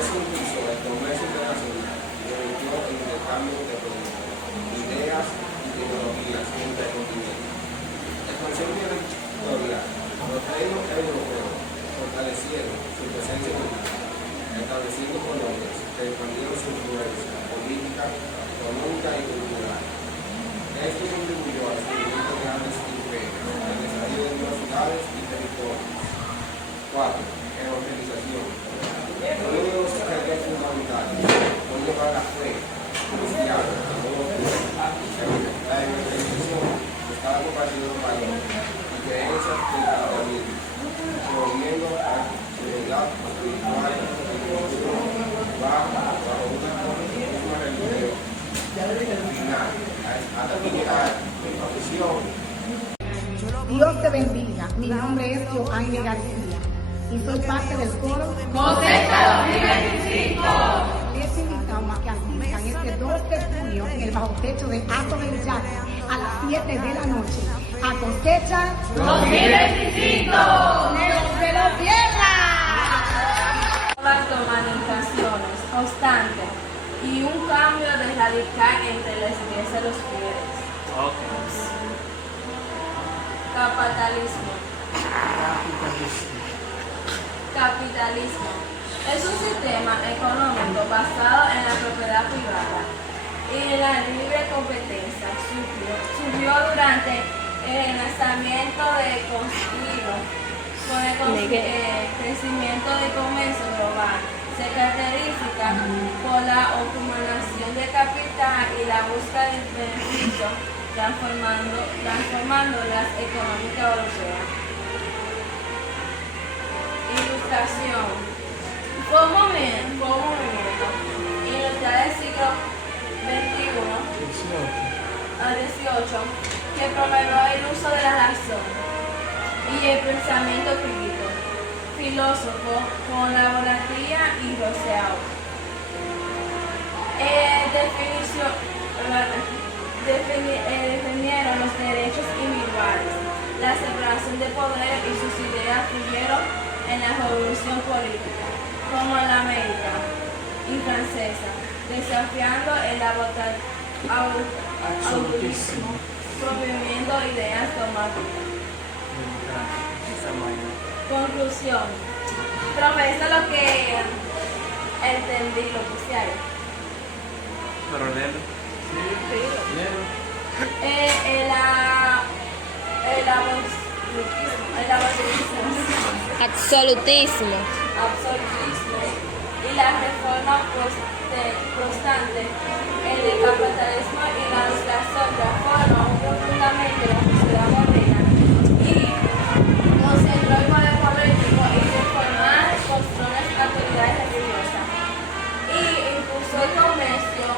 Eso impulsó el comercio internacional y permitió el intercambio de productos, ideas y tecnologías entre continentes. Expansión territorial. Los reinos europeos fortalecieron su presencia en el mundo, estableciendo colonias que expandieron su influencia política, económica y cultural. Esto contribuyó al surgimiento de grandes imperios, al desarrollo de nuevas ciudades y territorios. 4. Evangelización. Uno de los ejes fundamentales fue llevar la fe cristiana a nuevos pueblos. La evangelización de cada compañero mayor y creencias del cristianismo, promoviendo la seguridad espiritual y bajo una misma religión. Final, hasta aquí llega mi profesión. Dios te bendiga. Mi nombre es Joanny García y soy parte del coro Cosecha 2025. Les invitamos a que asistan este 2 de junio en el bajo techo de Atobel Jack a las 7 de la noche a Cosecha 2025. ¡No se lo pierdan! Nuevas dominicaciones constantes y un cambio de radical entre la iglesia de los fieles. Capitalismo es un sistema económico basado en la propiedad privada y en la libre competencia. Surgió durante el lanzamiento de construido con el crecimiento del comercio global. Se caracteriza por la acumulación de capital y la búsqueda del beneficio, transformando las económicas europeas. Ilustración. Fue un movimiento industrial del siglo XXI a XVIII que promovió el uso de la razón y el pensamiento crítico. Filósofo con laboratoria y Rousseau. Defendieron los derechos individuales, la separación de poder y sus ideas fluyeron en la revolución política, como en la América y francesa, desafiando el absolutismo, promoviendo ideas dogmáticas. Conclusión. Profe, eso es lo que entendí, lo que se hay. Pero léelo. Absolutismo y la reforma constante, el capitalismo y la ilustración transforman profundamente la sociedad moderna y concentró el poder político y reformar construir las autoridades religiosas y impulsó el comercio,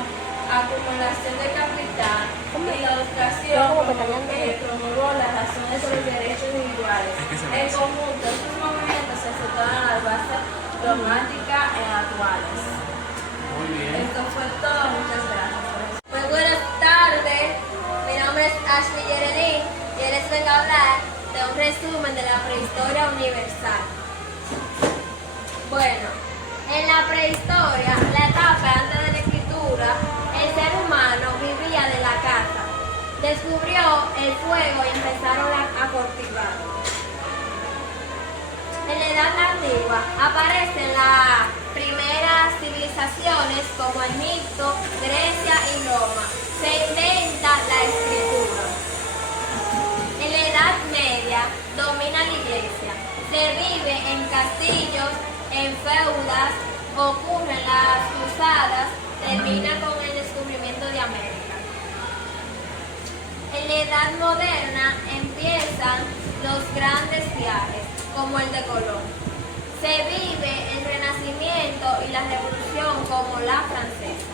acumulación de capital y la educación promovió las razones de los derechos individuales. En conjunto, estos movimientos se asentaron a las bases dogmáticas actuales. Muy bien. Esto fue todo, muchas gracias. Muy buenas tardes, mi nombre es Ashley Yeredín y les vengo a hablar de un resumen de la prehistoria universal. Bueno, en la prehistoria, la etapa antes de la escritura, el ser humano vivía de la caza. fuego y empezaron a cultivar. En la Edad Antigua aparecen las primeras civilizaciones como Egipto, Grecia y Roma. Se inventa la escritura. En la Edad Media domina la iglesia. Se vive en castillos, en feudas, ocurren las cruzadas, termina con el descubrimiento de América. En la Edad Moderna empiezan los grandes viajes, como el de Colón. Se vive el Renacimiento y la Revolución como la francesa.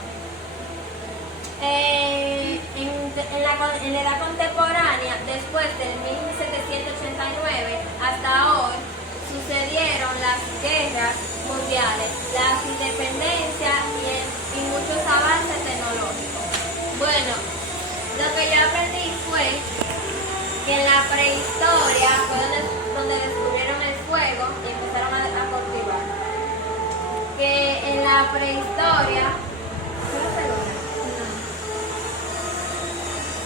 En la edad contemporánea, después del 1789 hasta hoy, sucedieron las guerras mundiales, las independencias y muchos avances tecnológicos. Bueno, lo que yo aprendí fue que en la prehistoria fue donde descubrieron el fuego y empezaron a cultivar. Que en la prehistoria...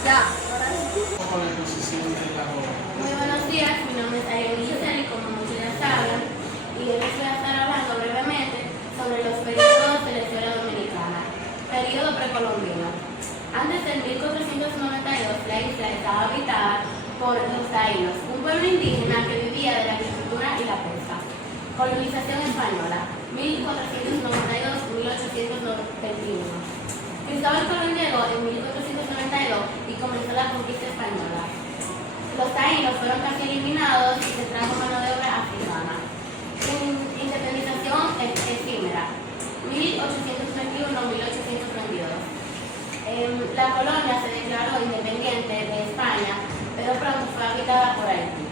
Ya. Muy buenos días, mi nombre es Ariel Giseli, como muchos ya saben, y hoy les voy a estar hablando brevemente sobre los periodos de la historia dominicana. Periodo precolombino. Antes del 1492, la isla estaba habitada por los taínos, un pueblo indígena que vivía de la agricultura y la pesca. Colonización española, 1492-1821. Cristóbal Colón llegó en 1492 y comenzó la conquista española. Los taínos fueron casi eliminados y se trajo mano de obra africana. Independización efímera, 1821-1822. La colonia se declaró independiente de España, pero pronto fue habitada por Haití.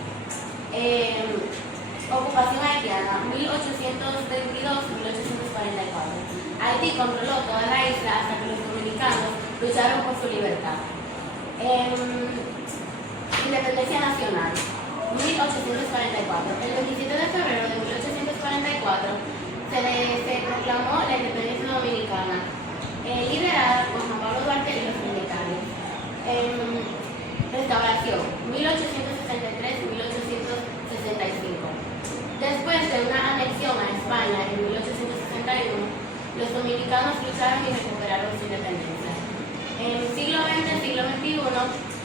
Ocupación haitiana, 1822-1844. Haití controló toda la isla hasta que los dominicanos lucharon por su libertad. Independencia nacional, 1844. El 27 de febrero de 1844 se proclamó la independencia dominicana, liderada por Juan Pablo Duarte y los militares. Restauración, 1863-1865. Después de una anexión a España en 1861, los dominicanos lucharon y recuperaron su independencia. En el siglo XX y siglo XXI,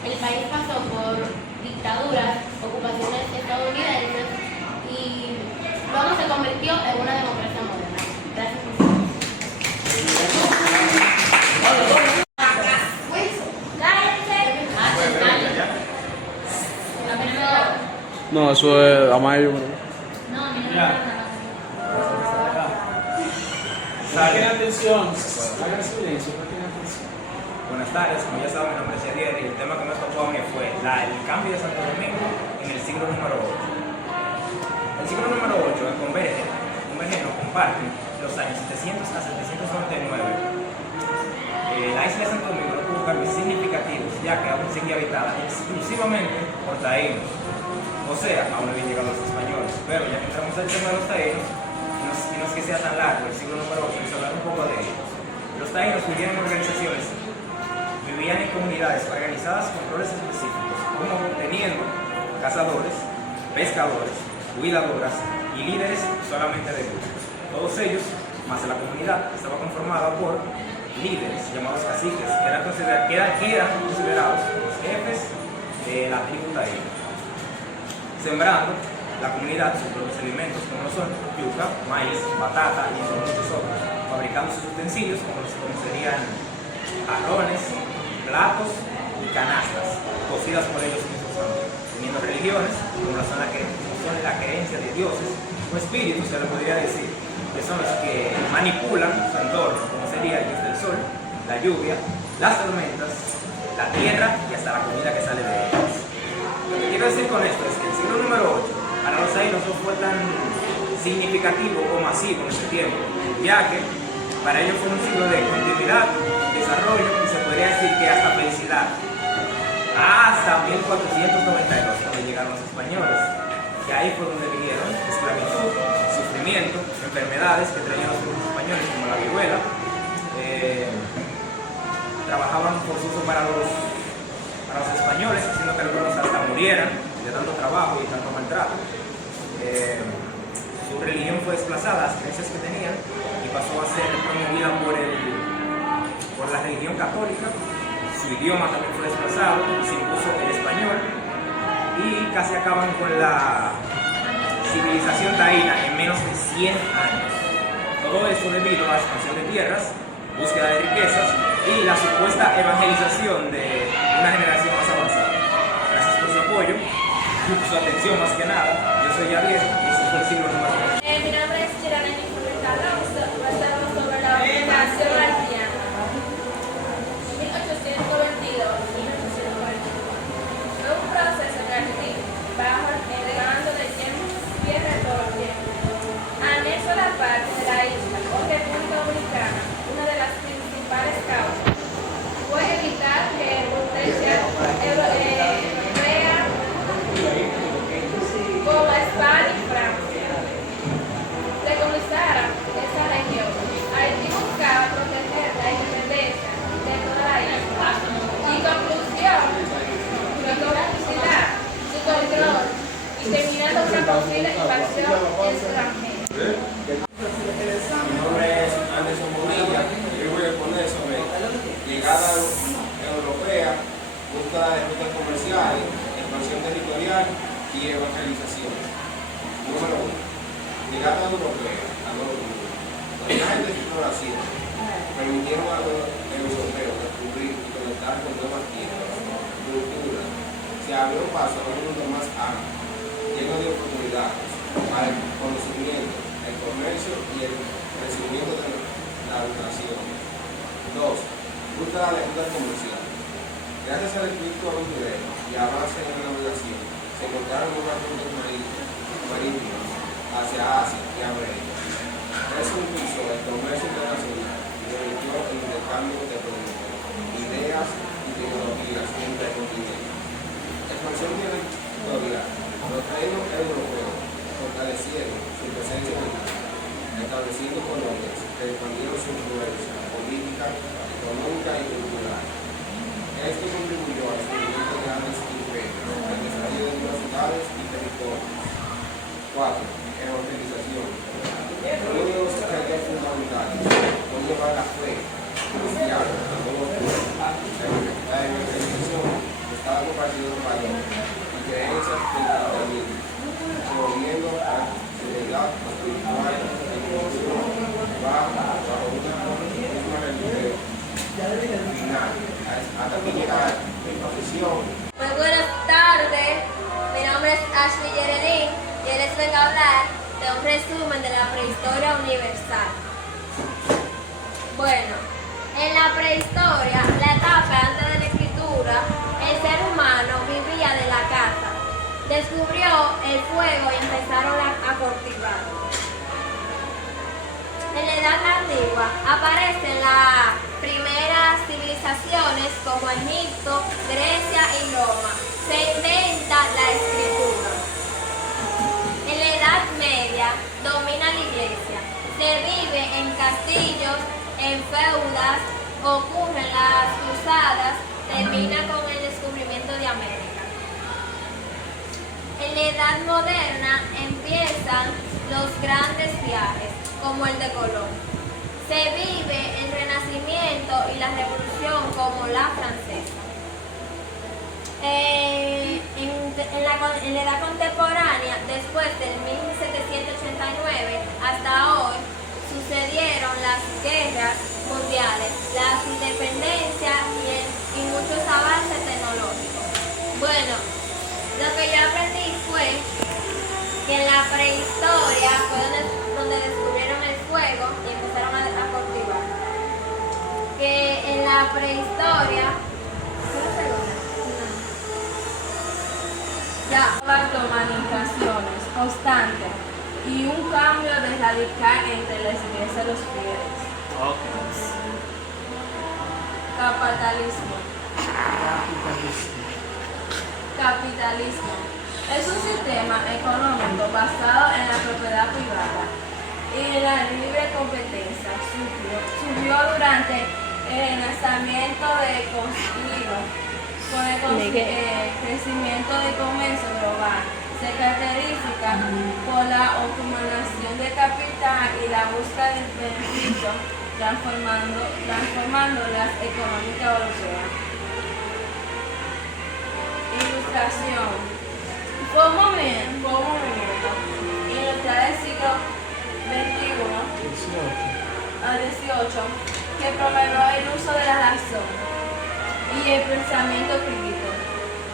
el país pasó por dictaduras, ocupaciones estadounidenses y luego se convirtió en una democracia moderna. Gracias por su No, eso es amarillo. Saquen atención, hagan silencio, presten atención. Buenas tardes, como ya saben, mi nombre es Yadier y el tema que me tocó a mí fue el cambio de Santo Domingo en el siglo número 8. El siglo número 8 converge, no comparte los años 700 a 799. La isla de Santo Domingo no tuvo cambios significativos, ya que aún seguía habitada exclusivamente por taínos. O sea, aún no habían llegado los españoles. Pero ya que entramos al tema de los taínos, y no es que sea tan largo el siglo número 8, vamos a hablar un poco de ellos. Los taínos vivían en organizaciones, vivían en comunidades organizadas con roles específicos, como teniendo cazadores, pescadores, cuidadoras y líderes solamente de grupos. Todos ellos, más la comunidad, estaba conformada por líderes llamados caciques, que eran considerados los jefes de la tribu taína, sembrando la comunidad sus propios alimentos, como lo son yuca, maíz, batata y muchos otros, fabricando sus utensilios como los que serían jarrones, platos y canastas, cocidas por ellos mismos también, teniendo religiones como son la creencia de dioses o espíritus, se le podría decir, que son los que manipulan su entorno, como sería el dios del sol, la lluvia, las tormentas, la tierra y hasta la comida que sale de ellas. Lo que quiero decir con esto es que el siglo número 8 para los taínos no fue tan significativo o masivo en ese tiempo, ya que para ellos fue un siglo de continuidad, desarrollo y se podría decir que hasta felicidad, hasta 1492 cuando llegaron los españoles, que ahí fue donde vinieron esclavitud, sufrimiento, enfermedades que traían los españoles como la viruela, trabajaban forzoso para los para los españoles, haciendo que algunos hasta murieran de tanto trabajo y tanto maltrato. Su religión fue desplazada, las creencias que tenían, y pasó a ser promovida por la religión católica. Su idioma también fue desplazado, se impuso el español, y casi acaban con la civilización taína en menos de 100 años. Todo esto debido a la expansión de tierras, búsqueda de riquezas y la supuesta evangelización de una generación más avanzada. Gracias por su apoyo, su atención más que nada. Yo soy Javier y este fue el siglo número 2. Mi nombre es Geraldine Alonso, basado sobre la obligación haitiana. 1822 y 1841. Fue un proceso que Haití, bajo el mando de James Pierre Berthier, anexo la parte de la isla o República Dominicana. Una de las principales causas fue evitar que potencia europea como España y Francia colonizara esa región. Haití buscaba proteger la independencia de toda la isla. Y conclusión, su toxicidad, su control y terminando una posible invasión extranjera. Mi nombre es Anderson Bonilla y hoy voy a exponer sobre llegada europea, búsqueda de rutas comerciales, expansión territorial y evangelización. Número 1. Llegada europea a Nuevo Mundo. Los viajes de exploración permitieron a los europeos descubrir y conectar con nuevas tierras, culturas. Se abrió paso a un mundo más amplio, lleno de oportunidades para el conocimiento, el comercio y el crecimiento de la nación. 2. Búsqueda de rutas comerciales. Gracias al espíritu aventurero y avance en la navegación, se encontraron nuevas rutas marítimas hacia Asia y América. Eso impulsó el comercio internacional y permitió el intercambio de productos, ideas y tecnologías entre continentes. Expansión territorial. Los reinos europeos fortalecieron su presencia militar, estableciendo colonias que expandieron su influencia política, económica y cultural. Esto contribuyó al surgimiento de grandes imperios, al desarrollo de universidades y territorios. 4. Evangelización. Uno de los estrategias fundamentales fue llevar la fe cristiana a todos los pueblos. La evangelización estaba compartiendo valores y creencias del cristianismo, promoviendo la fidelidad espiritual y devoción bajo una misma religión. Final. Hasta aquí llega mi profesión. Muy buenas tardes, mi nombre es Ashley Yeredín y les vengo a hablar de un resumen de la prehistoria universal. Bueno, en la prehistoria, la etapa antes de la escritura, el ser humano vivía de la caza, descubrió el fuego y empezaron a cultivar. En la Edad Antigua aparecen las primeras civilizaciones como Egipto, Grecia y Roma. Se inventa la escritura. En la Edad Media domina la iglesia. Se vive en castillos, en feudas, ocurren las cruzadas, termina con el descubrimiento de América. En la Edad Moderna empiezan los grandes viajes, como el de Colón. Se vive el Renacimiento y la Revolución como la francesa. En la edad contemporánea, después del 1789 hasta hoy, sucedieron las guerras mundiales, las independencias y muchos avances tecnológicos. Bueno, lo que yo aprendí fue que en la prehistoria fue donde descubrieron el fuego y empezaron a cultivar. Que en la prehistoria... Las urbanizaciones constantes y un cambio de radical entre las iglesias y los fieles. Capitalismo es un sistema económico basado en la propiedad privada y en la libre competencia. Surgió durante el lanzamiento de Constantino. con el crecimiento del comercio global. Se caracteriza por la acumulación de capital y la búsqueda del beneficio, transformando las económicas europeas. Ilustración. Fue un movimiento industrial del siglo XXI al XVIII que promovió el uso de la razón y el pensamiento crítico,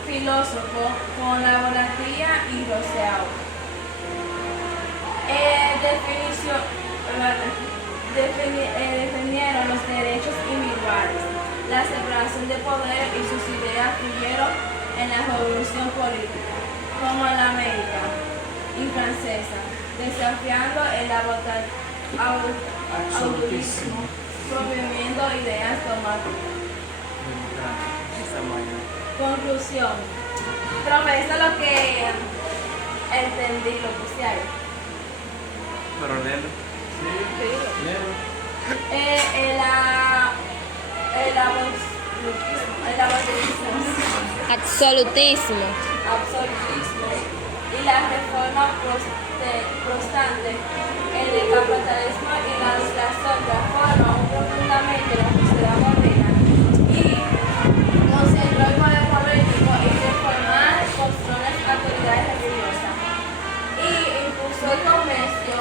filósofo con la volatilidad y Rousseau. Defendieron los derechos individuales, la separación de poder y sus ideas fluyeron en la revolución política, como en la América y francesa, desafiando el absolutismo, promoviendo ideas dogmáticas. Conclusión. Profe, esto es lo que entendí, lo puse ahí. Pero léelo. Absolutismo y la reforma constante, el capitalismo y la ilustración transforman profundamente la sociedad moderna y concentró el poder político en reformar construir autoridades religiosas y impulsó el comercio,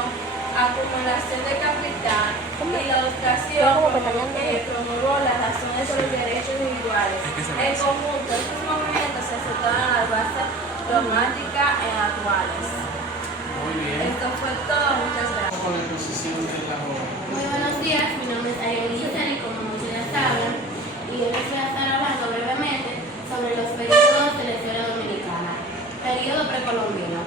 acumulación de capital y la ilustración promovió las razones sobre los derechos individuales. En conjunto, estos movimientos se aceptaron a las bases dogmáticas actuales. Muy bien. Esto fue todo, muchas gracias. Con la exposición de la joven. Muy buenos días, mi nombre es Ariel y como muchos ya saben, y hoy les voy a estar hablando brevemente sobre los periodos de la historia dominicana. Periodo precolombino.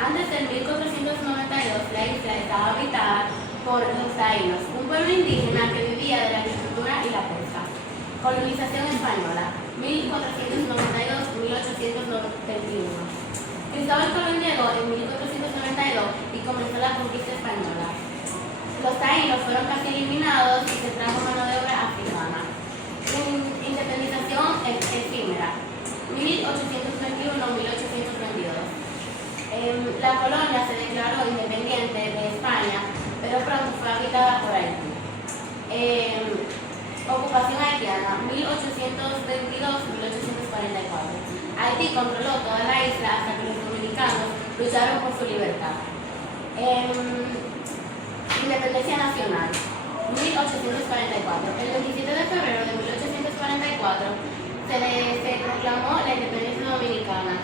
Antes del 1492, la isla estaba habitada por los taínos, un pueblo indígena que vivía de la agricultura y la pesca. Colonización española, 1492-1821. Cristóbal Colón llegó en 1492 y comenzó la conquista española. Los taínos fueron casi eliminados y se trajo mano de obra africana. Independización efímera, 1821-1822. La colonia se declaró independiente de España, pero pronto fue habitada por Haití. Ocupación haitiana, 1822-1844. Haití controló toda la isla hasta que los dominicanos lucharon por su libertad. Independencia nacional, 1844. El 27 de febrero de 1844 se proclamó la independencia dominicana,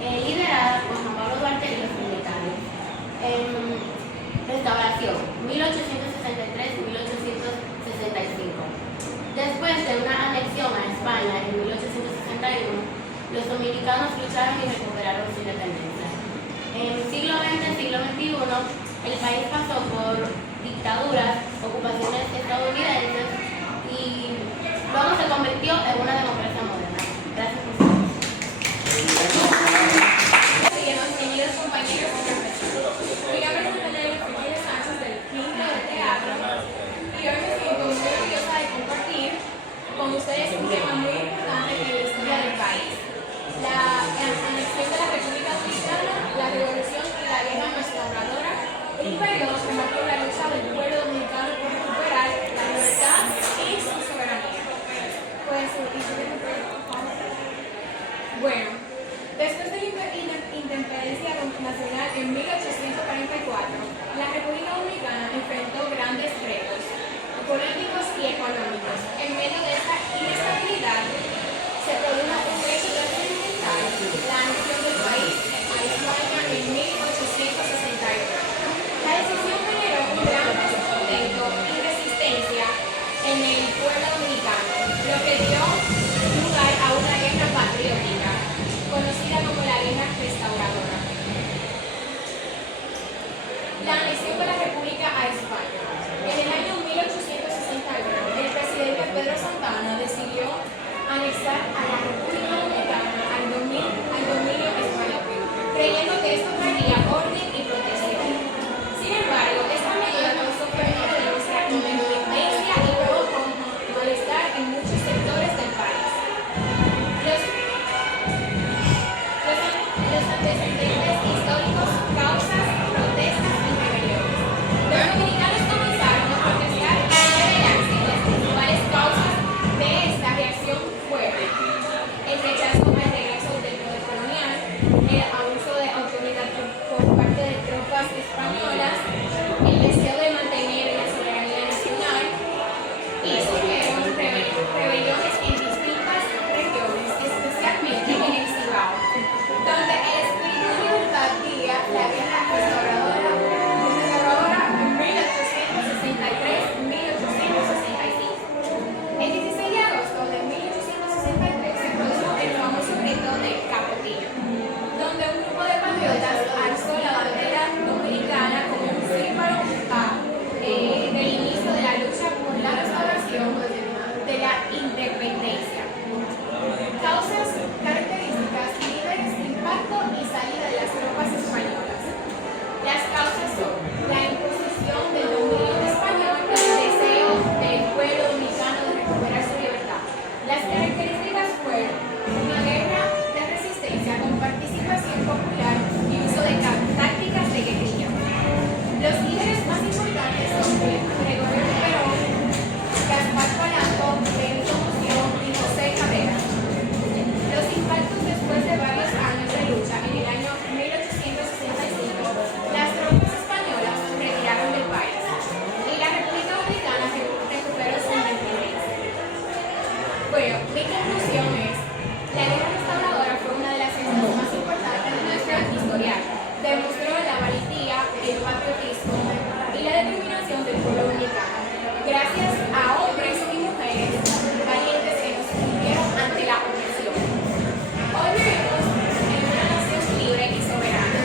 liderada por Juan Pablo Duarte y los militares. Restauración, 1863-1865. Después de una anexión a España en 1861, los dominicanos lucharon y recuperaron su independencia. En el siglo XX, siglo XXI, el país pasó por dictaduras, ocupaciones estadounidenses y luego se convirtió en una democracia moderna. Gracias por su atención. Queridos compañeros y profesores, mi nombre es Natalia Fernández Sánchez del Quinto de Teatro y hoy me siento muy orgullosa de compartir con ustedes un tema muy importante en la historia del país: la anexión de la República Dominicana, la revolución y la guerra restauradora, un periodo que marcó la lucha del pueblo dominicano por recuperar la libertad y su soberanía. Bueno, después de la independencia nacional en 1844, la República Dominicana enfrentó grandes retos políticos y económicos. En medio de esta inestabilidad se produjo un hecho trascendental: la anexión del país a España en 1861. La decisión generó un gran descontento y resistencia en el pueblo dominicano, lo que dio lugar a una guerra patriótica, conocida como la guerra restauradora. La anexión de la República a España. En el año 1861, el presidente Pedro Santana decidió anexar a la República Dominicana al dominio español, creyendo que esto traería orden y protección. Sin embargo, esta medida causó violencia y independencia y provocó malestar en muchos sectores del país. Los independencia. Causas, características, líderes, impacto y salida de las tropas españolas. Las causas son la imposición del dominio español y el deseo del pueblo dominicano de recuperar su libertad. Las características fueron una guerra de resistencia con participación popular y uso de tácticas de guerrilla. Los líderes más importantes son Gregorio Perón, Gaspar Polanco, Benito Mussolini y José Cabrera. Los impactos después de varios años de lucha, en el año 1865, las tropas españolas se retiraron del país y la República Dominicana recuperó su independencia. Bueno, mi conclusión es, la guerra restauradora fue una de las gestas más importantes de nuestra historia. Demostró la valentía, el patriotismo y la determinación del pueblo dominicano, gracias a hombres y mujeres valientes que nos defendieron ante la opresión. Hoy vivimos en una nación libre y soberana.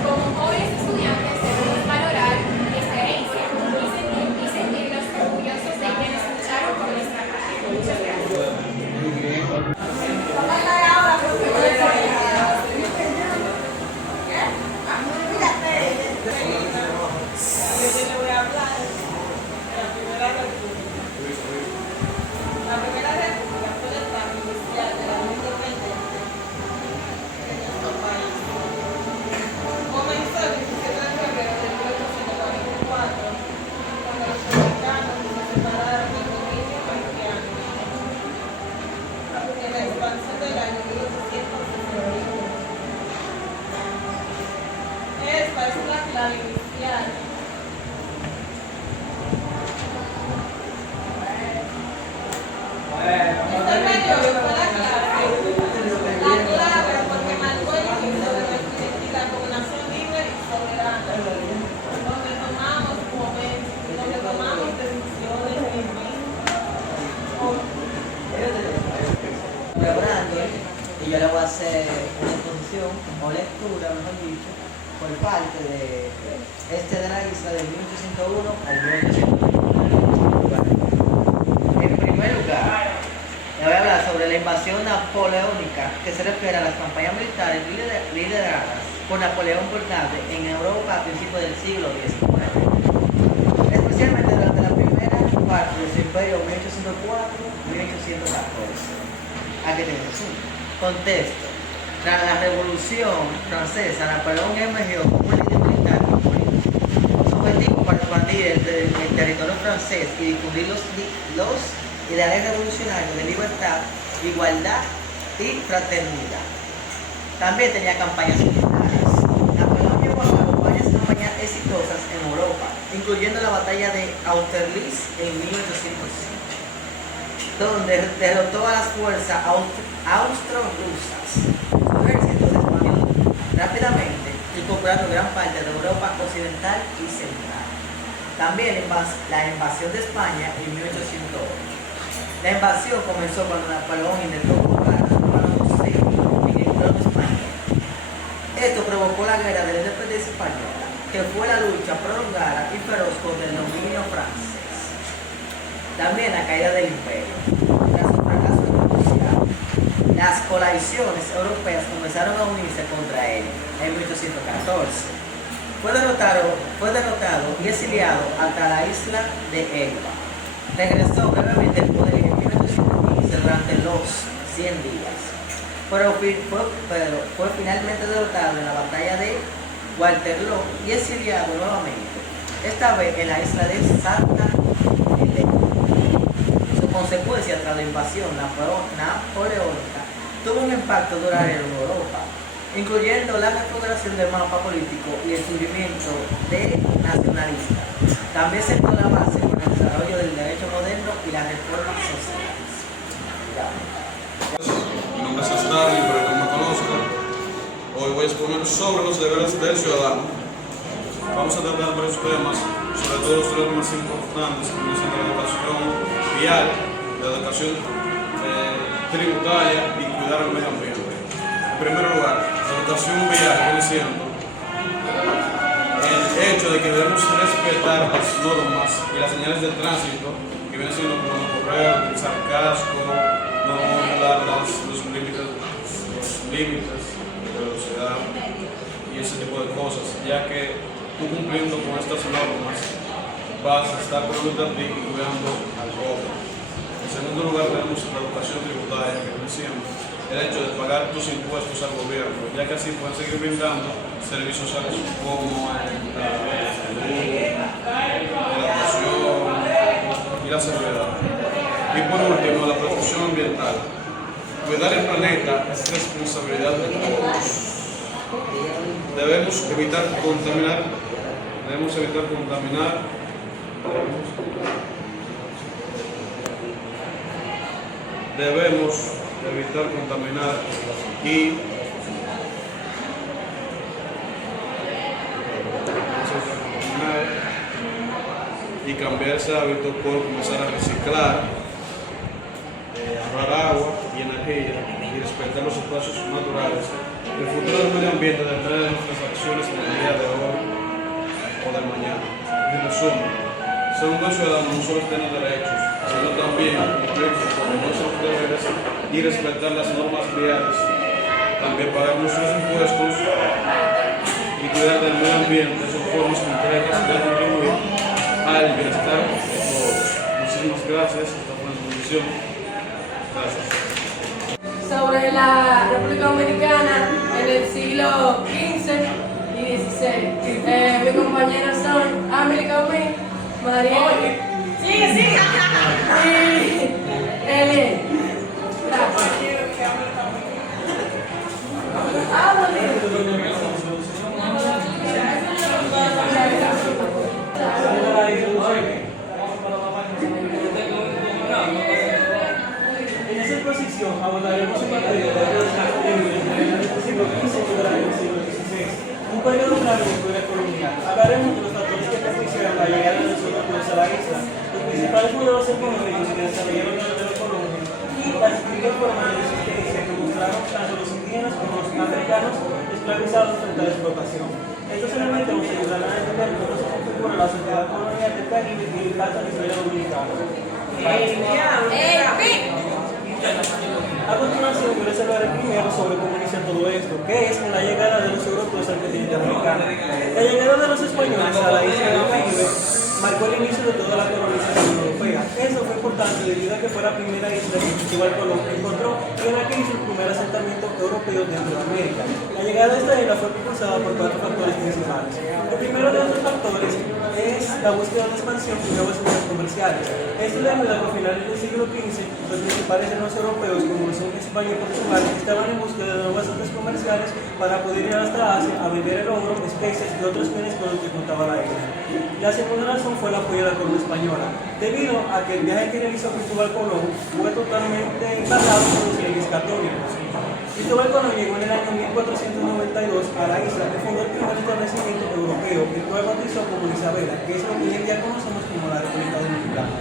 Como jóvenes estudiantes debemos valorar esta herencia y sentirnos orgullosos de quienes lucharon por nuestra patria. Muchas gracias. Yo le voy a hablar de la Primera República. La Primera República fue el cambio inicial de la independencia en nuestro país. Comenzó el 17 de febrero de 1844, cuando los mexicanos se separaron del dominio haitiano en la expansión del año 1861. Esta es la clave inicial. Este periodo fue la clave porque marcó el inicio de nuestra identidad como nación libre y soberana, donde tomamos decisiones libres. Y yo le voy a hacer una exposición o lectura, mejor dicho, por parte de de la isla de 1801 al 1801. En primer lugar, le voy a hablar sobre la invasión napoleónica, que se refiere a las campañas militares lideradas por Napoleón Bonaparte en Europa a principios del siglo XIX, especialmente durante la primera parte de su imperio 1804-1814. Aquí tenemos un contexto. Tras la Revolución Francesa, Napoleón emergió como un líder militar y político. Su objetivo para expandir el territorio francés y difundir los ideales revolucionarios de libertad, igualdad y fraternidad. También tenía campañas militares. Napoleón llevó a cabo varias campañas exitosas en Europa, incluyendo la batalla de Austerlitz en 1805, donde derrotó a las fuerzas austro-rusas. Su ejército se expandió rápidamente, incorporando gran parte de Europa occidental y central. También la invasión de España en 1808. La invasión comenzó cuando Napoleón intentó colocar a su hermano José en el trono español. Esto provocó la guerra de la independencia española, que fue la lucha prolongada y feroz contra el dominio francés. También la caída del imperio. Tras su fracaso comercial, las coaliciones europeas comenzaron a unirse contra él en 1814. Fue derrotado y exiliado hasta la isla de Elba. Regresó brevemente al poder en 1815 durante los 100 días, pero fue finalmente derrotado en la batalla de Waterloo y exiliado nuevamente, esta vez en la isla de Santa Helena. Su consecuencia tras la invasión napoleónica tuvo un impacto duradero en Europa, incluyendo la recuperación del mapa político y el surgimiento de nacionalistas. También sentó la base para el desarrollo del derecho moderno y las reformas sociales. Mi nombre es Astardi, para que me conozcan. Hoy voy a exponer sobre los deberes del ciudadano. Vamos a tratar varios temas, sobre todo los tres más importantes, como dicen la educación vial, la educación tributaria y cuidar el medio ambiente. En primer lugar, la educación vial viene siendo el hecho de que debemos respetar las normas y las señales de tránsito que viene siendo como no correr, utilizar casco, no violar los límites de velocidad y ese tipo de cosas, ya que tú cumpliendo con estas normas vas a estar cuidando a ti y cuidando al otro. En segundo lugar tenemos la educación tributaria, que viene siendo el hecho de pagar tus impuestos al gobierno, ya que así pueden seguir brindando servicios sociales como la salud, la educación y la seguridad. Y por último, la protección ambiental. Cuidar el planeta es responsabilidad de todos. Debemos evitar contaminar. Y cambiar ese hábito por comenzar a reciclar, ahorrar agua y energía y respetar los espacios naturales. El futuro del medio ambiente depende de nuestras acciones en el día de hoy o de mañana. En resumen, ser un buen ciudadano no solo es tener derechos, sino también cumplir con nuestros deberes y respetar las normas viales. También pagar nuestros impuestos y cuidar del medio ambiente son formas concretas de contribuir al bienestar de todos. Muchísimas gracias. Esta fue la introducción. Gracias. Sobre la República Dominicana en el siglo XV y XVI. Mis compañeros son Amelie Camille, María y Elien. En esa exposición abordaremos un papel de la siglo XV y del siglo XVI, un periodo claro de historia colonial. Hablaremos de los factores que propiciaron la llegada de los europeos a la isla, los principales modelos económicos que desarrollaron de los colonios y las distintas formas de resistencia que mostraron tanto los indígenas como los africanos esclavizados frente a la explotación. Estos elementos nos ayudarán a entender cómo se configura la sociedad colonial del Caribe y el caso de la historia dominicana. A continuación, quiero hablar primero sobre cómo inicia todo esto, que es la llegada de los europeos al continente americano. La llegada de los españoles a la isla del Caribe marcó el inicio de toda la colonización europea. Eso fue importante debido a que fue la primera isla que Cristóbal Colón encontró y en la que hizo el primer asentamiento europeo dentro de América. La llegada de esta isla fue propulsada por 4 factores principales. El primero de estos factores es la búsqueda de expansión y nuevos centros comerciales. Esto le ayuda a que a finales del siglo XV los principales hermanos europeos, como son España y Portugal, estaban en búsqueda de nuevas rutas comerciales para poder ir hasta Asia a vender el oro, especies y otros bienes con los que contaba la isla. La segunda razón fue el apoyo de la corona española, debido a que el viaje que realizó Cristóbal Colón fue totalmente encargado por los reyes católicos. Cristóbal Colón llegó en el año 1492 a la isla y fundó el primer establecimiento europeo, el cual bautizó como Isabela, que es lo que hoy en día conocemos como la República Dominicana.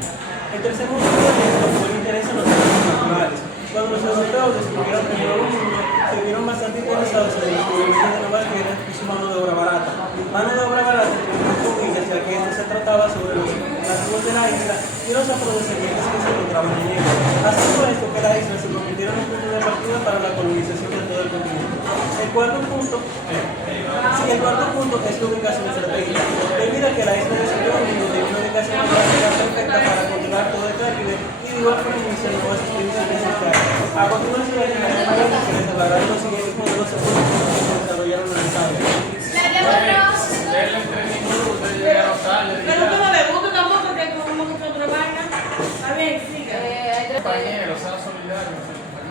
El tercer motivo de esto fue el interés en los recursos naturales. Cuando los europeos descubrieron el Nuevo Mundo, se vieron bastante interesados en el descubrimiento de nuevas tierras y su mano de obra barata. Mano de obra barata, entre comillas, ya que esto se trataba sobre los nativos de la isla y los afrodescendientes que se encontraban en ella. Haciendo esto que la isla se convirtiera en un punto de partida para la colonización de todo el continente. El cuarto punto es la ubicación estratégica. Debido a que la isla de Santo Domingo tiene una ubicación geográfica perfecta para controlar todo el Caribe y de igual forma iniciar nuevas expediciones necesarias. A continuación, la España que les hablará de los siguientes modelos económicos que se desarrollaron en el estado. Pero tú no le gusta tampoco que como que otra vaina. A ver, siga. Compañeros, sean solidarios.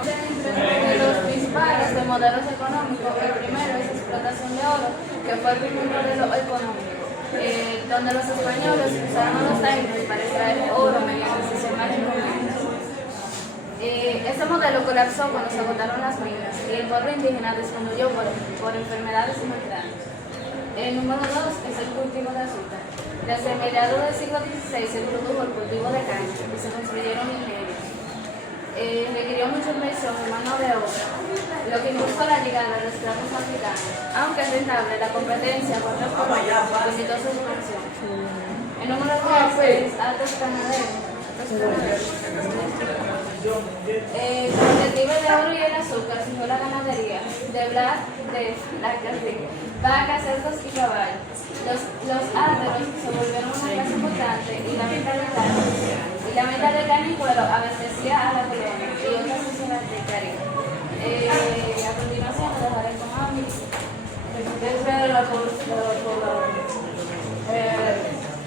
Entre los principales de modelos económicos, el primero es explotación de oro, que fue el primer modelo económico, donde los españoles usaron los taínos para extraer oro mediante sistemas de comercio. Este modelo colapsó cuando se agotaron las minas y el pueblo indígena disminuyó por enfermedades y maltratos. El número 2 es el cultivo de azúcar. Desde mediados del siglo XVI se produjo el cultivo de caña y se construyeron ingenios. Requirió mucha inversión en mano de obra, lo que impulsó la llegada de los esclavos africanos. Aunque es rentable, la competencia con otros colonias limitó su expansión. El número 3 es altos ganaderos. Con el nivel de oro y el azúcar fijó la ganadería de lácteas de vacas, cerdos y caballos. Los árboles se volvieron una clase importante y la venta de carne y cuero abastecía a la colonia y otras sociedades del Caribe. A continuación nos dejaré con Ami. Resistencia de la población.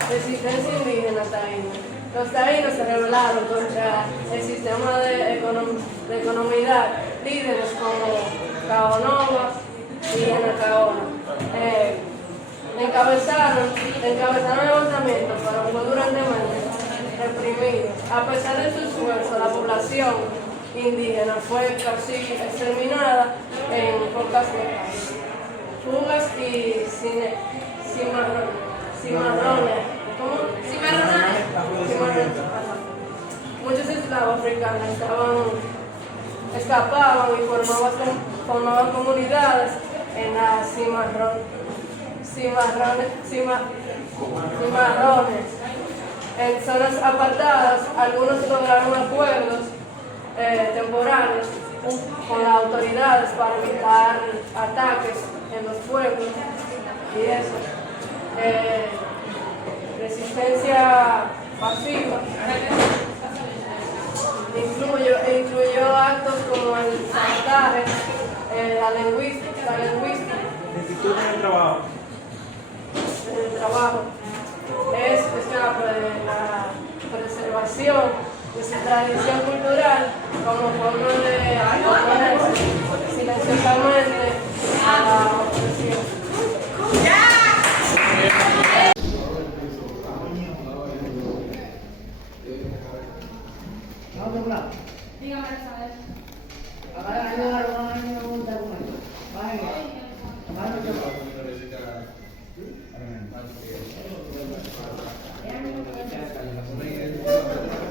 Resistencia indígena taína. Los taínos se rebelaron contra el sistema de economía, líderes como Caonoma y Anacaona. Encabezaron el levantamiento, pero fue durante años reprimido. A pesar de su esfuerzo, la población indígena fue casi exterminada en pocas décadas. Fugas y cimarrones. Muchos esclavos africanos escapaban y formaban comunidades en las cimarrones. En zonas apartadas, algunos lograron acuerdos temporales con las autoridades para evitar ataques en los pueblos y eso. Resistencia pasiva incluyó actos como el sabotaje, la lingüística, Instituto en el trabajo. el trabajo, es la preservación de su tradición cultural como forma de oponerse silenciosamente a la opresión. Dígame, Isabel. Gracias.